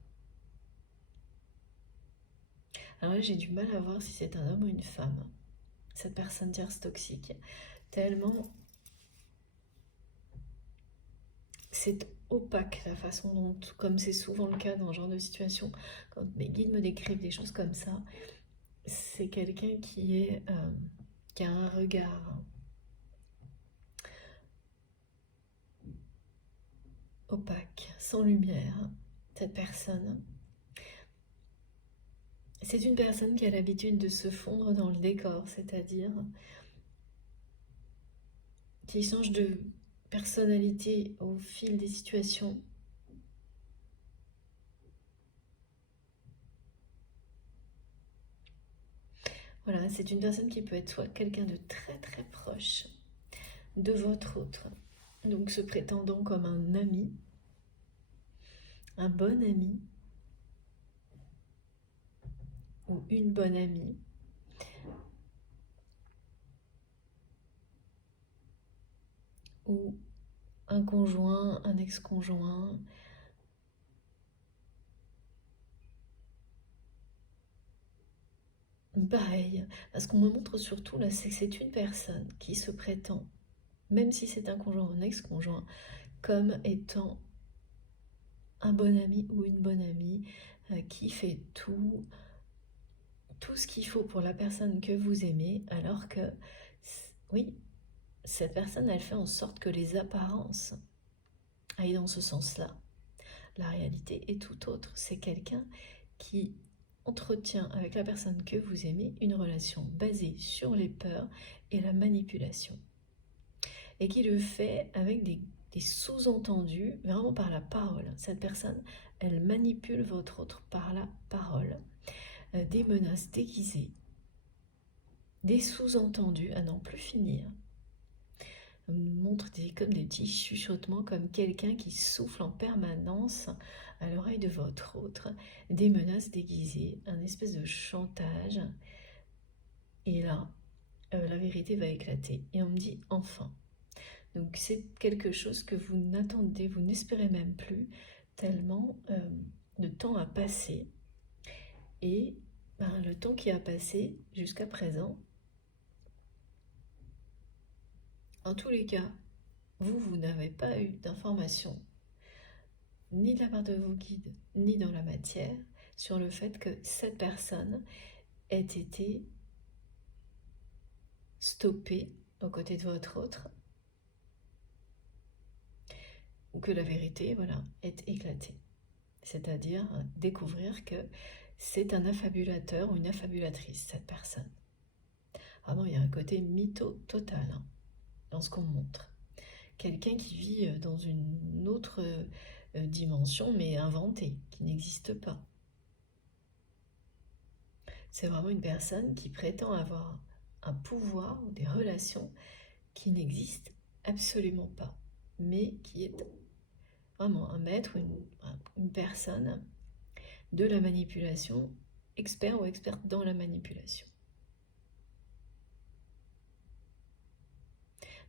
Alors là, j'ai du mal à voir si c'est un homme ou une femme, cette personne tierce toxique, tellement c'est opaque la façon dont, comme c'est souvent le cas dans ce genre de situation, quand mes guides me décrivent des choses comme ça, c'est quelqu'un qui a un regard opaque, sans lumière. Cette personne, c'est une personne qui a l'habitude de se fondre dans le décor, c'est-à-dire qui change de personnalité au fil des situations. Voilà, c'est une personne qui peut être soit quelqu'un de très très proche de votre autre, donc se prétendant comme un ami, un bon ami, ou une bonne amie, ou un conjoint, un ex-conjoint. Pareil, parce qu'on me montre surtout là, c'est que c'est une personne qui se prétend, même si c'est un conjoint ou un ex-conjoint, comme étant un bon ami ou une bonne amie qui fait tout ce qu'il faut pour la personne que vous aimez, alors que, oui, cette personne, elle fait en sorte que les apparences aillent dans ce sens-là. La réalité est tout autre. C'est quelqu'un qui entretient avec la personne que vous aimez une relation basée sur les peurs et la manipulation. Et qui le fait avec des des sous-entendus, vraiment par la parole. Cette personne, elle manipule votre autre par la parole. Des menaces déguisées, des sous-entendus à n'en plus finir. On nous montre comme des petits chuchotements, comme quelqu'un qui souffle en permanence à l'oreille de votre autre, des menaces déguisées, un espèce de chantage. Et là, la vérité va éclater. Et on me dit enfin. Donc c'est quelque chose que vous n'attendez, vous n'espérez même plus, tellement le temps a passé. Et le temps qui a passé jusqu'à présent, en tous les cas, vous n'avez pas eu d'informations, ni de la part de vos guides, ni dans la matière, sur le fait que cette personne ait été stoppée aux côtés de votre autre, ou que la vérité, voilà, est éclatée. C'est-à-dire découvrir que c'est un affabulateur ou une affabulatrice, cette personne. Vraiment, il y a un côté mytho total dans ce qu'on montre. Quelqu'un qui vit dans une autre dimension, mais inventée, qui n'existe pas. C'est vraiment une personne qui prétend avoir un pouvoir ou des relations qui n'existent absolument pas, mais qui est vraiment un maître, une personne de la manipulation, expert ou experte dans la manipulation.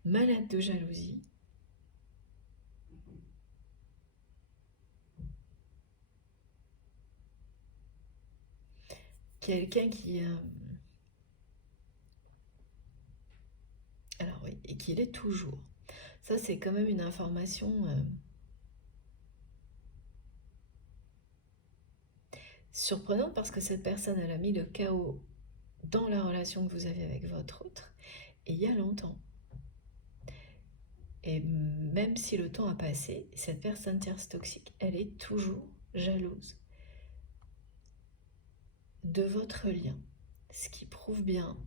Malade de jalousie. Quelqu'un qui... alors oui, et qui l'est toujours. Ça, c'est quand même une information surprenante, parce que cette personne, elle a mis le chaos dans la relation que vous avez avec votre autre, et il y a longtemps. Et même si le temps a passé, cette personne tierce toxique, elle est toujours jalouse de votre lien. Ce qui prouve bien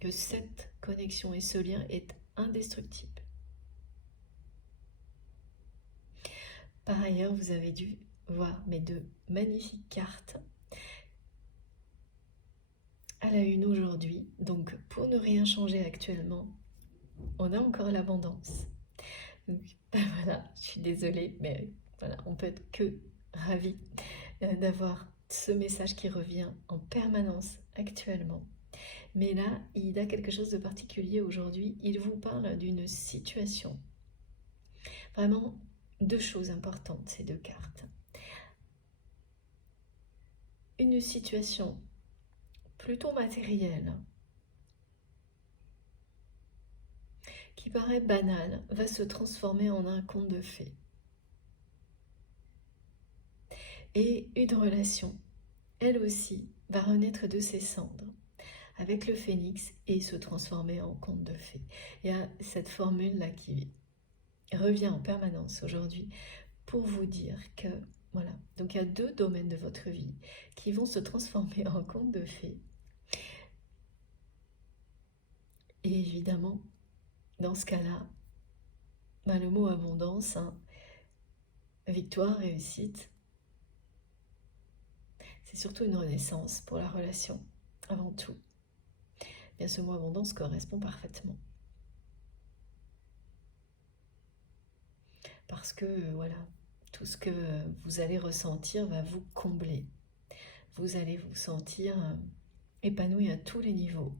que cette connexion et ce lien est indestructible. Par ailleurs, vous avez dû voir mes deux magnifiques cartes à la une aujourd'hui. Donc, pour ne rien changer actuellement, on a encore l'abondance. Donc, voilà, je suis désolée, mais voilà, on peut être que ravis d'avoir ce message qui revient en permanence actuellement. Mais là, il a quelque chose de particulier aujourd'hui. Il vous parle d'une situation. Vraiment, deux choses importantes, ces deux cartes. Une situation plutôt matérielle, qui paraît banale, va se transformer en un conte de fées. Et une relation, elle aussi, va renaître de ses cendres avec le phénix et se transformer en conte de fées. Il y a cette formule-là qui revient en permanence aujourd'hui pour vous dire que, voilà, donc il y a deux domaines de votre vie qui vont se transformer en conte de fées. Et évidemment, dans ce cas-là, le mot abondance, victoire, réussite, c'est surtout une renaissance pour la relation, avant tout. Bien, ce mot abondance correspond parfaitement. Parce que, voilà, tout ce que vous allez ressentir va vous combler. Vous allez vous sentir épanoui à tous les niveaux.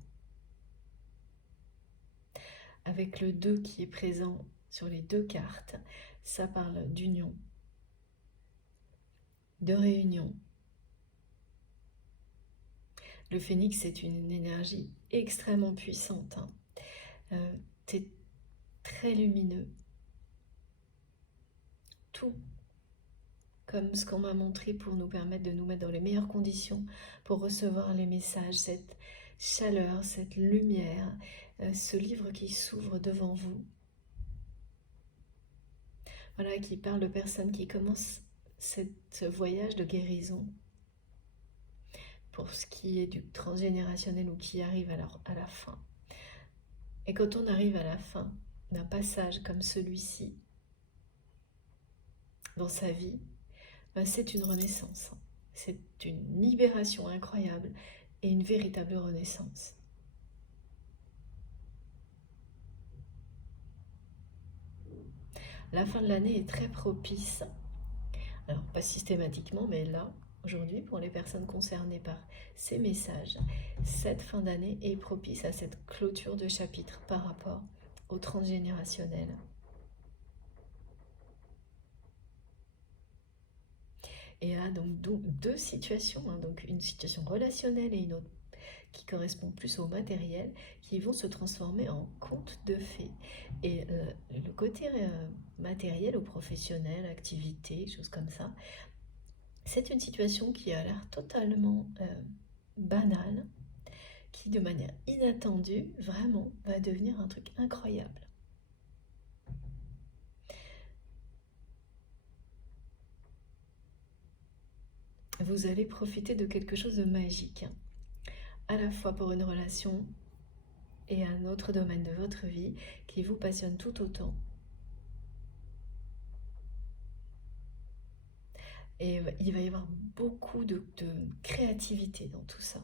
Avec le 2 qui est présent sur les deux cartes, ça parle d'union, de réunion. Le phénix est une énergie extrêmement puissante. C'est très lumineux. Tout comme ce qu'on m'a montré pour nous permettre de nous mettre dans les meilleures conditions pour recevoir les messages, cette chaleur, cette lumière, ce livre qui s'ouvre devant vous. Voilà, qui parle de personnes qui commencent ce voyage de guérison pour ce qui est du transgénérationnel ou qui arrive à la fin. Et quand on arrive à la fin d'un passage comme celui-ci, dans sa vie, c'est une renaissance. C'est une libération incroyable et une véritable renaissance. La fin de l'année est très propice, alors pas systématiquement, mais là, aujourd'hui, pour les personnes concernées par ces messages, cette fin d'année est propice à cette clôture de chapitre par rapport au transgénérationnel. Et là, donc deux situations, donc une situation relationnelle et une autre qui correspond plus au matériel, qui vont se transformer en contes de fées. Et le côté matériel ou professionnel, activité, choses comme ça, c'est une situation qui a l'air totalement banale, qui de manière inattendue, vraiment, va devenir un truc incroyable. Vous allez profiter de quelque chose de magique, à la fois pour une relation et un autre domaine de votre vie qui vous passionne tout autant. Et il va y avoir beaucoup de créativité dans tout ça.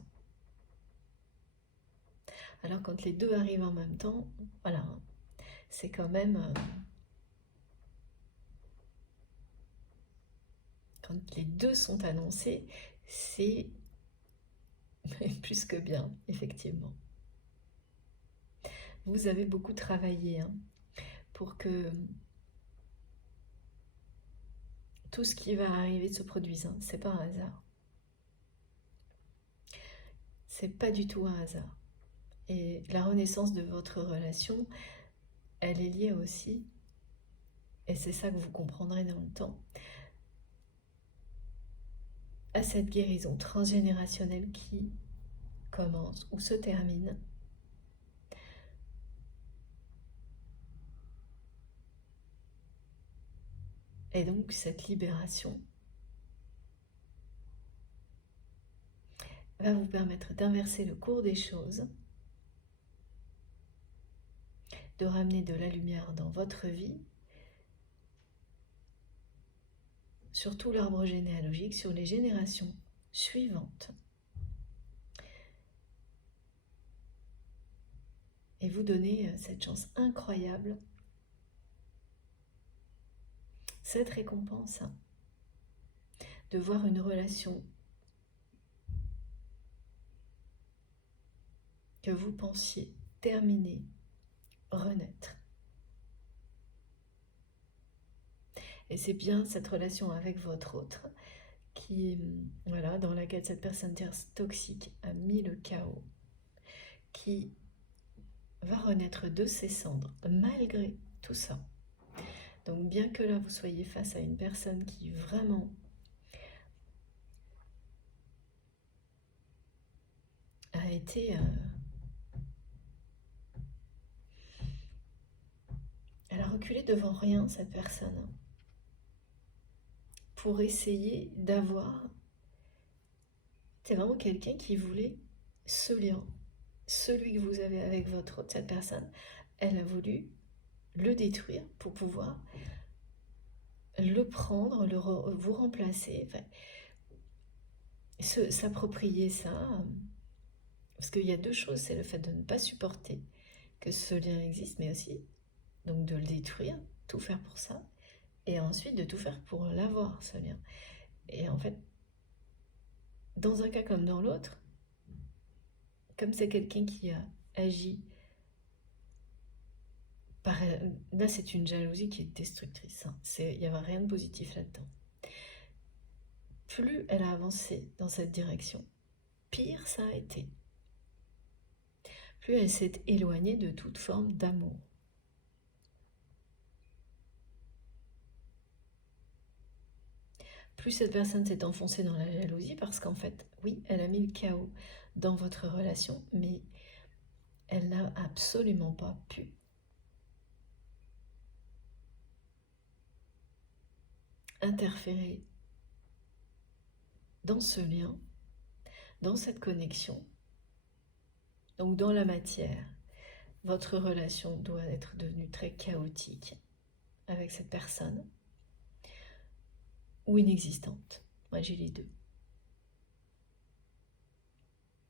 Alors quand les deux arrivent en même temps, voilà, c'est quand même... quand les deux sont annoncés, c'est plus que bien, effectivement. Vous avez beaucoup travaillé pour que tout ce qui va arriver se produise. C'est pas un hasard. C'est pas du tout un hasard. Et la renaissance de votre relation, elle est liée aussi, et c'est ça que vous comprendrez dans le temps, à cette guérison transgénérationnelle qui commence ou se termine. Et donc cette libération va vous permettre d'inverser le cours des choses, de ramener de la lumière dans votre vie, sur tout l'arbre généalogique, sur les générations suivantes. Et vous donner cette chance incroyable, cette récompense, de voir une relation que vous pensiez terminer, renaître. Et c'est bien cette relation avec votre autre qui, voilà, dans laquelle cette personne toxique a mis le chaos, qui va renaître de ses cendres malgré tout ça. Donc bien que là vous soyez face à une personne qui vraiment a été elle a reculé devant rien, cette personne, pour essayer d'avoir... C'est vraiment quelqu'un qui voulait ce lien, celui que vous avez avec votre autre, cette personne. Elle a voulu le détruire pour pouvoir le prendre, vous remplacer, enfin, s'approprier ça. Parce qu'il y a deux choses, c'est le fait de ne pas supporter que ce lien existe, mais aussi donc de le détruire, tout faire pour ça, et ensuite de tout faire pour l'avoir, ce lien. Et en fait, dans un cas comme dans l'autre, comme c'est quelqu'un qui a agi là, c'est une jalousie qui est destructrice. Il n'y avait rien de positif là-dedans. Plus elle a avancé dans cette direction, pire ça a été. Plus elle s'est éloignée de toute forme d'amour. Plus cette personne s'est enfoncée dans la jalousie parce qu'en fait, oui, elle a mis le chaos dans votre relation, mais elle n'a absolument pas pu interférer dans ce lien, dans cette connexion, donc dans la matière. Votre relation doit être devenue très chaotique avec cette personne. ou inexistante. Moi, j'ai les deux.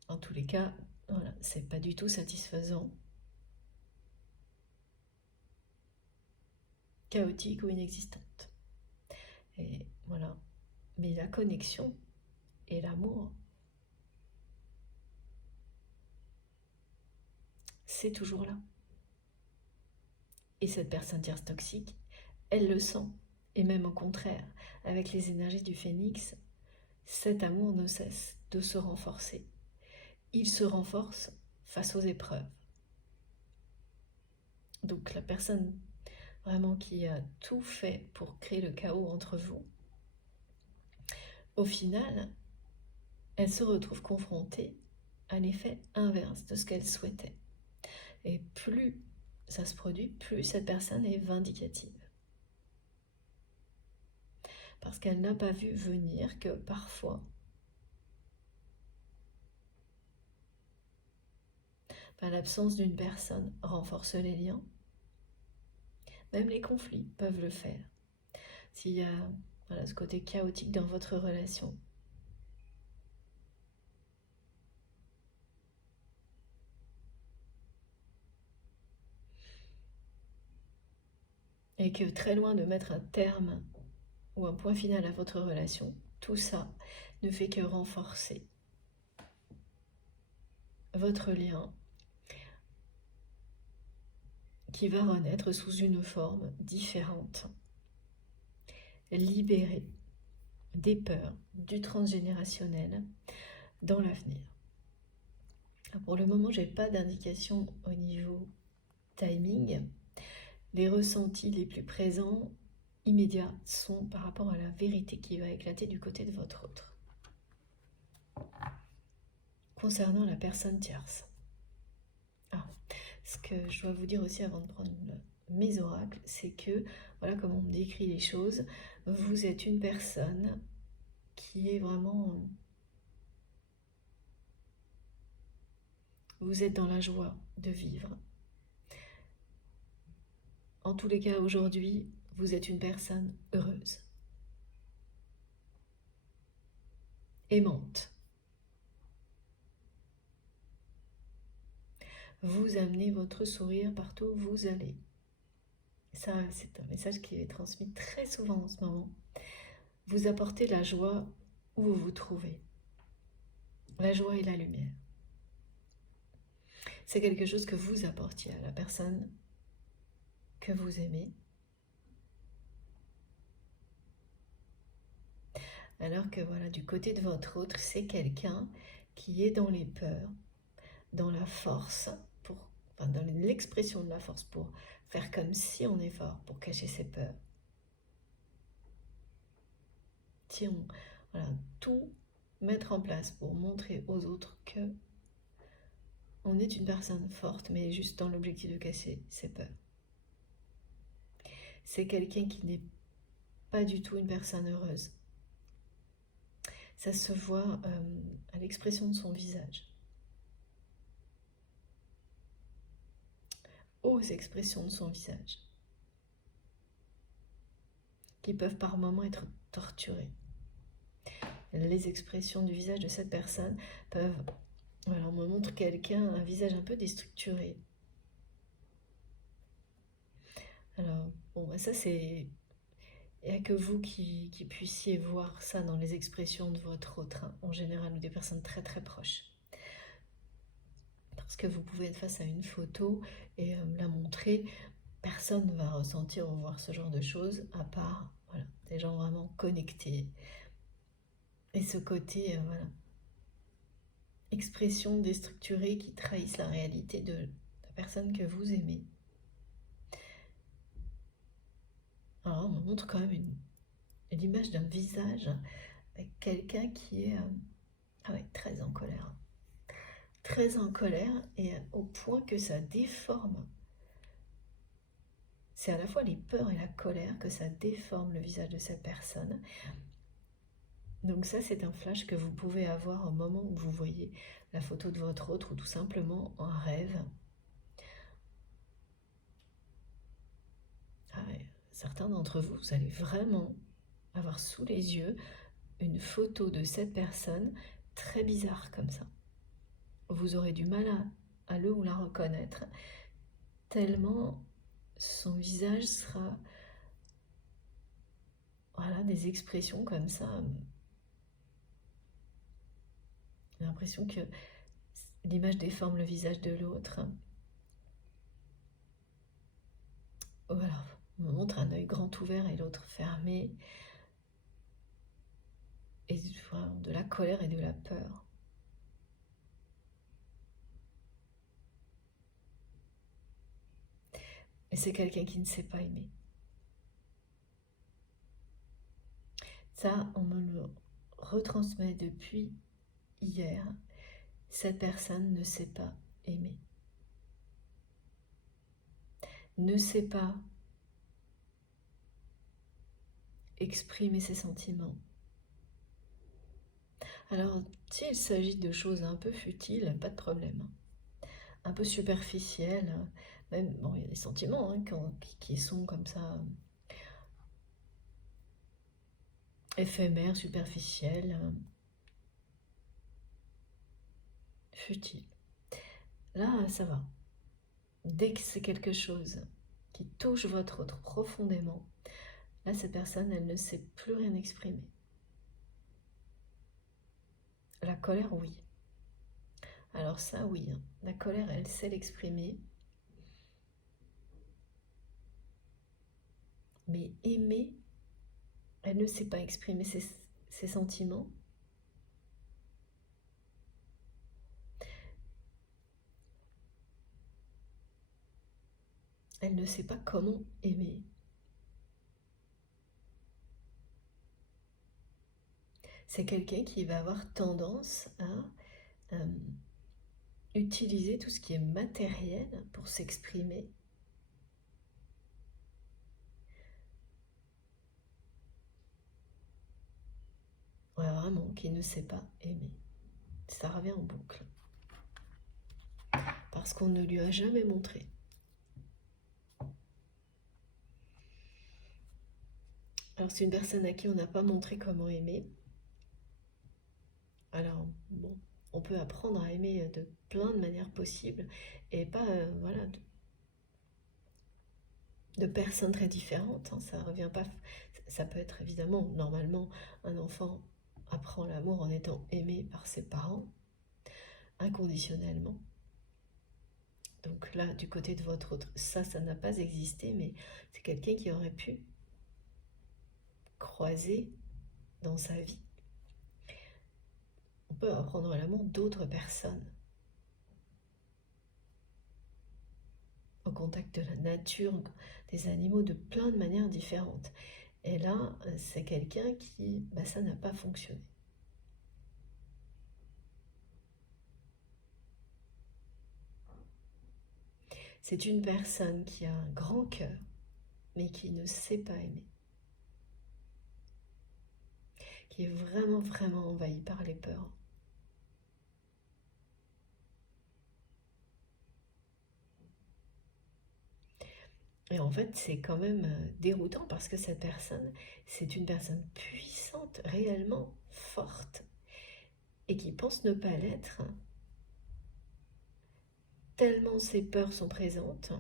En tous les cas, voilà, c'est pas du tout satisfaisant, chaotique ou inexistante. Et voilà. Mais la connexion et l'amour, c'est toujours là. Et cette personne tierce toxique, elle le sent. Et même au contraire, avec les énergies du phénix, cet amour ne cesse de se renforcer. Il se renforce face aux épreuves. Donc la personne vraiment qui a tout fait pour créer le chaos entre vous, au final, elle se retrouve confrontée à l'effet inverse de ce qu'elle souhaitait. Et plus ça se produit, plus cette personne est vindicative. Parce qu'elle n'a pas vu venir que parfois, l'absence d'une personne renforce les liens. Même les conflits peuvent le faire. S'il y a ce côté chaotique dans votre relation, et que très loin de mettre un terme ou un point final à votre relation, tout ça ne fait que renforcer votre lien qui va renaître sous une forme différente, libérée des peurs, du transgénérationnel dans l'avenir. Pour le moment, je n'ai pas d'indication au niveau timing. Les ressentis les plus présents, immédiats, sont par rapport à la vérité qui va éclater du côté de votre autre. Concernant la personne tierce. Ce que je dois vous dire aussi avant de prendre mes oracles, c'est que, voilà comme on me décrit les choses, vous êtes une personne qui est vraiment... Vous êtes dans la joie de vivre. En tous les cas, aujourd'hui, vous êtes une personne heureuse, aimante. Vous amenez votre sourire partout où vous allez. Ça, c'est un message qui est transmis très souvent en ce moment. Vous apportez la joie où vous vous trouvez. La joie et la lumière. C'est quelque chose que vous apportiez à la personne que vous aimez. Alors que voilà, du côté de votre autre, c'est quelqu'un qui est dans les peurs, dans la force, dans l'expression de la force pour faire comme si on est fort, pour cacher ses peurs. Si on, tout mettre en place pour montrer aux autres que on est une personne forte, mais juste dans l'objectif de cacher ses peurs. C'est quelqu'un qui n'est pas du tout une personne heureuse. Ça se voit à l'expression de son visage. Aux expressions de son visage. Qui peuvent par moments être torturées. Les expressions du visage de cette personne peuvent... Voilà, on me montre quelqu'un, un visage un peu déstructuré. Alors, bon, ça c'est... Il n'y a que vous qui puissiez voir ça dans les expressions de votre autre, hein, en général, ou des personnes très très proches. Parce que vous pouvez être face à une photo et la montrer, personne ne va ressentir ou voir ce genre de choses, à part des gens vraiment connectés. Et ce côté, expression déstructurée qui trahissent la réalité de la personne que vous aimez. Alors on me montre quand même l'image d'un visage avec quelqu'un qui est très en colère. Très en colère et au point que ça déforme. C'est à la fois les peurs et la colère que ça déforme le visage de cette personne. Donc ça, c'est un flash que vous pouvez avoir au moment où vous voyez la photo de votre autre ou tout simplement un rêve. Certains d'entre vous, vous allez vraiment avoir sous les yeux une photo de cette personne très bizarre comme ça. Vous aurez du mal à le ou la reconnaître, tellement son visage sera, voilà, des expressions comme ça. J'ai l'impression que l'image déforme le visage de l'autre. Voilà, on me montre un œil grand ouvert et l'autre fermé. Et voilà, de la colère et de la peur. Et c'est quelqu'un qui ne sait pas aimer. Ça, on me le retransmet depuis hier. Cette personne ne sait pas aimer. Ne sait pas exprimer ses sentiments. Alors, s'il s'agit de choses un peu futiles, pas de problème. Un peu superficielles, même, bon, il y a des sentiments hein, qui sont comme ça, éphémères, superficiels, futiles. Là, ça va. Dès que c'est quelque chose qui touche votre autre profondément, là, cette personne, elle ne sait plus rien exprimer. La colère, oui. Alors ça, oui. Hein. La colère, elle sait l'exprimer. Mais aimer, elle ne sait pas exprimer ses sentiments. Elle ne sait pas comment aimer. C'est quelqu'un qui va avoir tendance à utiliser tout ce qui est matériel pour s'exprimer. Ouais, vraiment, qui ne sait pas aimer. Ça revient en boucle. Parce qu'on ne lui a jamais montré. Alors c'est une personne à qui on n'a pas montré comment aimer. Alors bon, on peut apprendre à aimer de plein de manières possibles et pas voilà de personnes très différentes. Hein, ça revient pas. Ça peut être évidemment normalement un enfant apprend l'amour en étant aimé par ses parents inconditionnellement. Donc là, du côté de votre autre, ça n'a pas existé, mais c'est quelqu'un qui aurait pu croiser dans sa vie. On peut apprendre l'amour d'autres personnes. Au contact de la nature, des animaux, de plein de manières différentes. Et là, c'est quelqu'un qui, ça n'a pas fonctionné. C'est une personne qui a un grand cœur, mais qui ne sait pas aimer. Qui est vraiment, vraiment envahi par les peurs. Et en fait, c'est quand même déroutant parce que cette personne, c'est une personne puissante, réellement forte, et qui pense ne pas l'être, tellement ses peurs sont présentes.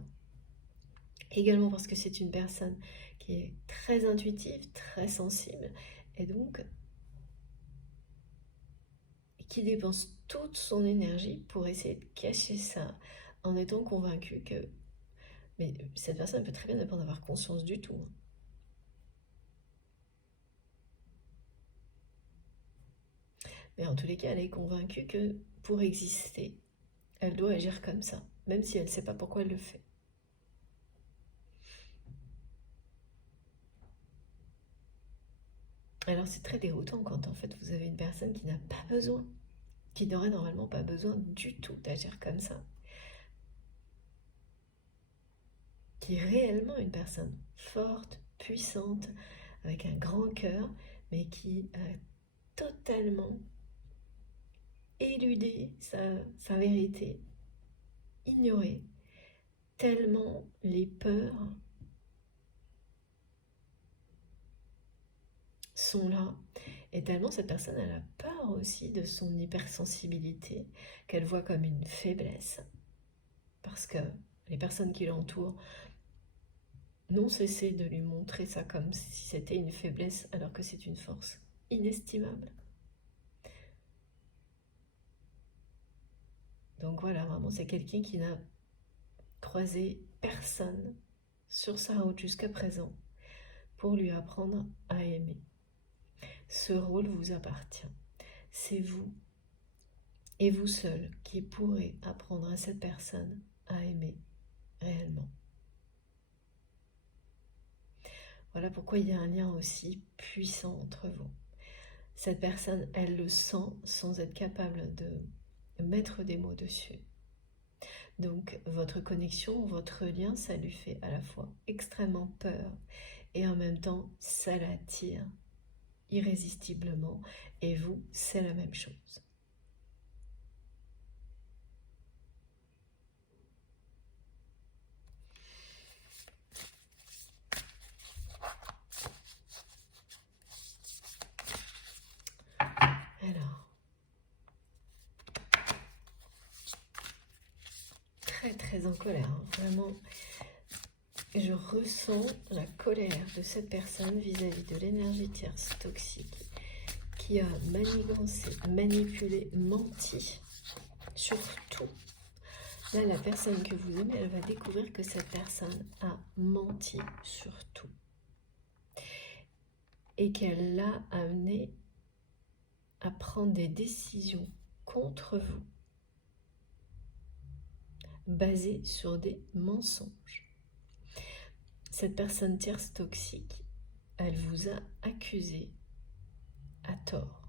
Également parce que c'est une personne qui est très intuitive, très sensible, et donc qui dépense toute son énergie pour essayer de cacher ça, en étant convaincue que... Mais cette personne peut très bien ne pas en avoir conscience du tout. Mais en tous les cas, elle est convaincue que pour exister, elle doit agir comme ça, même si elle ne sait pas pourquoi elle le fait. Alors c'est très déroutant quand en fait vous avez une personne qui n'a pas besoin, qui n'aurait normalement pas besoin du tout d'agir comme ça, qui est réellement une personne forte, puissante, avec un grand cœur, mais qui a totalement éludé sa vérité, ignoré, tellement les peurs sont là. Et tellement cette personne, elle a peur aussi de son hypersensibilité, qu'elle voit comme une faiblesse. Parce que les personnes qui l'entourent n'ont cessé de lui montrer ça comme si c'était une faiblesse, alors que c'est une force inestimable. Donc voilà, vraiment, c'est quelqu'un qui n'a croisé personne sur sa route jusqu'à présent pour lui apprendre à aimer. Ce rôle vous appartient. C'est vous et vous seul qui pourrez apprendre à cette personne à aimer réellement. Voilà pourquoi il y a un lien aussi puissant entre vous. Cette personne, elle le sent sans être capable de mettre des mots dessus. Donc votre connexion, votre lien, ça lui fait à la fois extrêmement peur et en même temps, ça l'attire irrésistiblement. Et vous, c'est la même chose. Alors, très en colère, hein. Vraiment, je ressens la colère de cette personne vis-à-vis de l'énergie tierce toxique qui a manigancé, manipulé, menti sur tout. Là, la personne que vous aimez, elle va découvrir que cette personne a menti sur tout et qu'elle l'a amené à prendre des décisions contre vous basées sur des mensonges. Cette personne tierce toxique, elle vous a accusé à tort.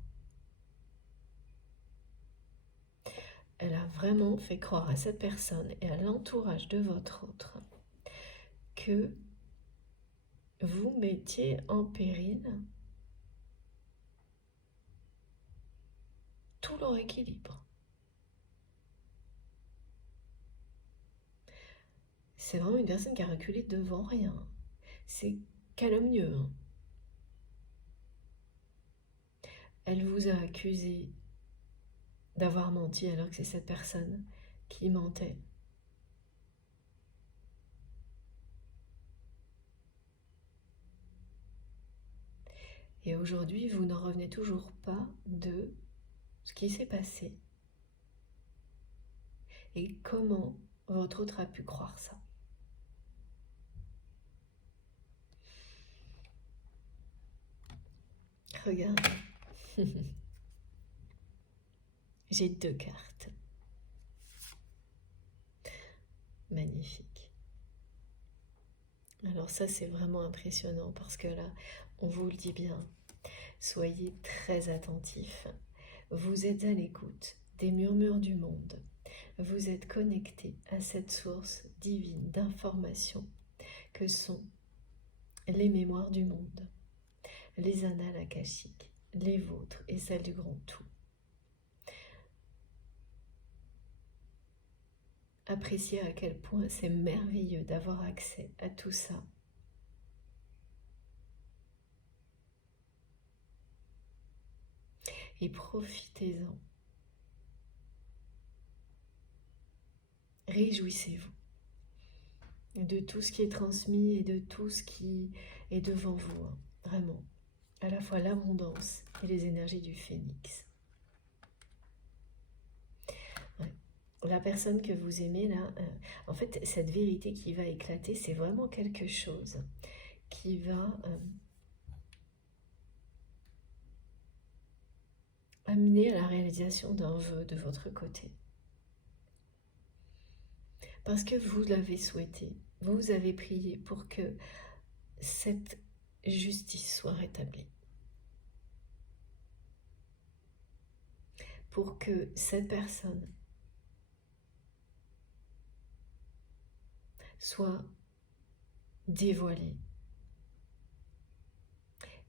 Elle a vraiment fait croire à cette personne et à l'entourage de votre autre que vous mettiez en péril tout leur équilibre. C'est vraiment une personne qui a reculé devant rien. C'est calomnieux, hein. Elle vous a accusé d'avoir menti alors que c'est cette personne qui mentait. Et aujourd'hui, vous n'en revenez toujours pas de ce qui s'est passé et comment votre autre a pu croire ça. Regardez. J'ai 2 cartes. Magnifique. Alors ça, c'est vraiment impressionnant parce que là, on vous le dit bien, soyez très attentifs. Vous êtes à l'écoute des murmures du monde. Vous êtes connecté à cette source divine d'informations que sont les mémoires du monde, les annales akashiques, les vôtres et celles du grand tout. Appréciez à quel point c'est merveilleux d'avoir accès à tout ça. Et profitez-en. Réjouissez-vous de tout ce qui est transmis et de tout ce qui est devant vous, hein. Vraiment, à la fois l'abondance et les énergies du phénix. Ouais. La personne que vous aimez là, en fait, cette vérité qui va éclater, c'est vraiment quelque chose qui va amener à la réalisation d'un vœu de votre côté. Parce que vous l'avez souhaité, vous avez prié pour que cette justice soit rétablie. Pour que cette personne soit dévoilée.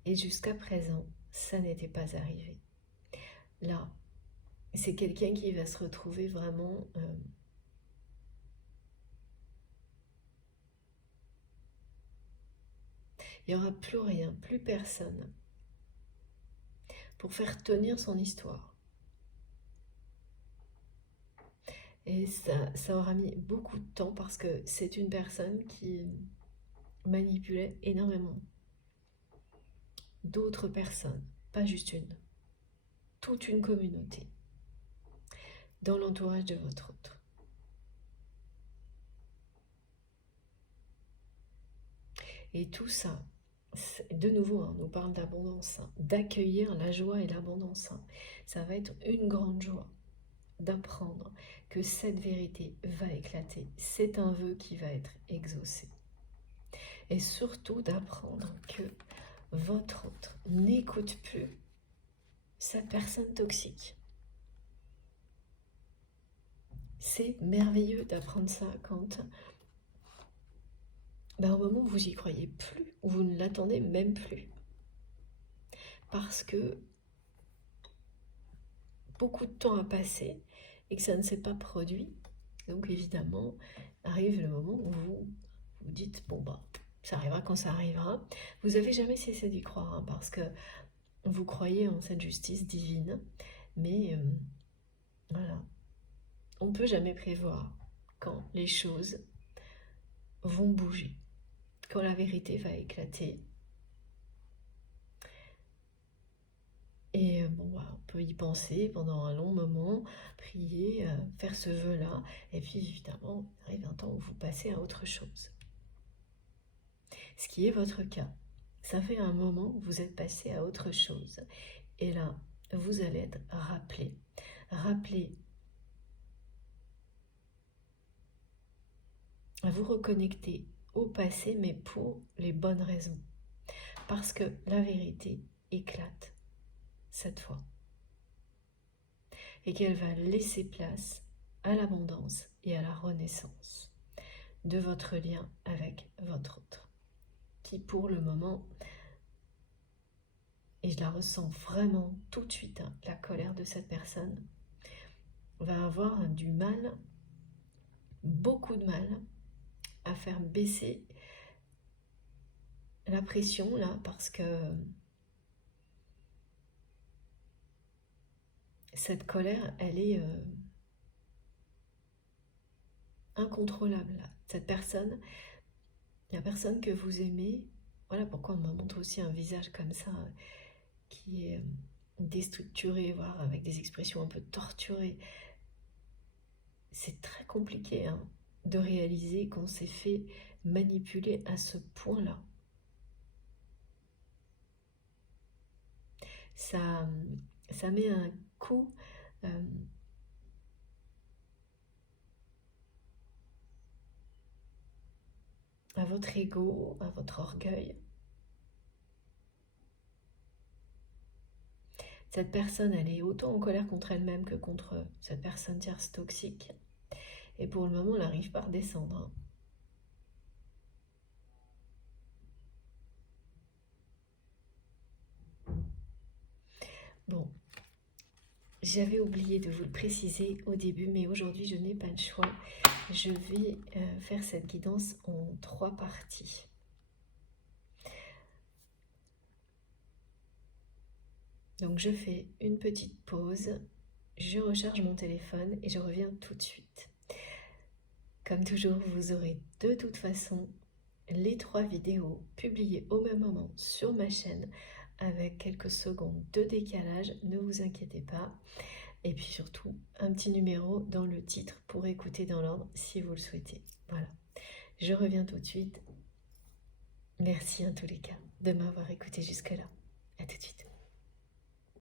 Et jusqu'à présent, ça n'était pas arrivé. Là, c'est quelqu'un qui va se retrouver vraiment il n'y aura plus rien, plus personne pour faire tenir son histoire. Et ça aura mis beaucoup de temps parce que c'est une personne qui manipulait énormément d'autres personnes, pas juste une, toute une communauté dans l'entourage de votre autre. Et tout ça, de nouveau, on nous parle d'abondance, d'accueillir la joie et l'abondance. Ça va être une grande joie d'apprendre que cette vérité va éclater. C'est un vœu qui va être exaucé. Et surtout d'apprendre que votre autre n'écoute plus cette personne toxique. C'est merveilleux d'apprendre ça quand, au moment où vous n'y croyez plus, où vous ne l'attendez même plus. Parce que beaucoup de temps a passé et que ça ne s'est pas produit. Donc évidemment, arrive le moment où vous vous dites, bon ça arrivera quand ça arrivera. Vous n'avez jamais cessé d'y croire, parce que vous croyez en cette justice divine, mais voilà, on ne peut jamais prévoir quand les choses vont bouger, quand la vérité va éclater. Et on peut y penser pendant un long moment, prier, faire ce vœu-là, et puis évidemment, il arrive un temps où vous passez à autre chose. Ce qui est votre cas. Ça fait un moment où vous êtes passé à autre chose. Et là, vous allez être rappelé à vous reconnecter au passé, mais pour les bonnes raisons. Parce que la vérité éclate cette fois. Et qu'elle va laisser place à l'abondance et à la renaissance de votre lien avec votre autre. Qui pour le moment, et je la ressens vraiment tout de suite, la colère de cette personne, va avoir du mal, beaucoup de mal, à faire baisser la pression là, parce que cette colère, elle est incontrôlable. Cette personne, la personne que vous aimez, voilà pourquoi on me montre aussi un visage comme ça, qui est déstructuré, voire avec des expressions un peu torturées. C'est très compliqué de réaliser qu'on s'est fait manipuler à ce point-là. Ça met un coup à votre ego, à votre orgueil. Cette personne, elle est autant en colère contre elle-même que contre cette personne tierce toxique. Et pour le moment, elle n'arrive pas à redescendre. Bon, j'avais oublié de vous le préciser au début, mais aujourd'hui, je n'ai pas le choix. Je vais faire cette guidance en 3 parties. Donc je fais une petite pause, je recharge mon téléphone et je reviens tout de suite. Comme toujours, vous aurez de toute façon les 3 vidéos publiées au même moment sur ma chaîne avec quelques secondes de décalage, ne vous inquiétez pas. Et puis surtout, un petit numéro dans le titre pour écouter dans l'ordre si vous le souhaitez. Voilà, je reviens tout de suite. Merci en tous les cas de m'avoir écouté jusque-là. À tout de suite.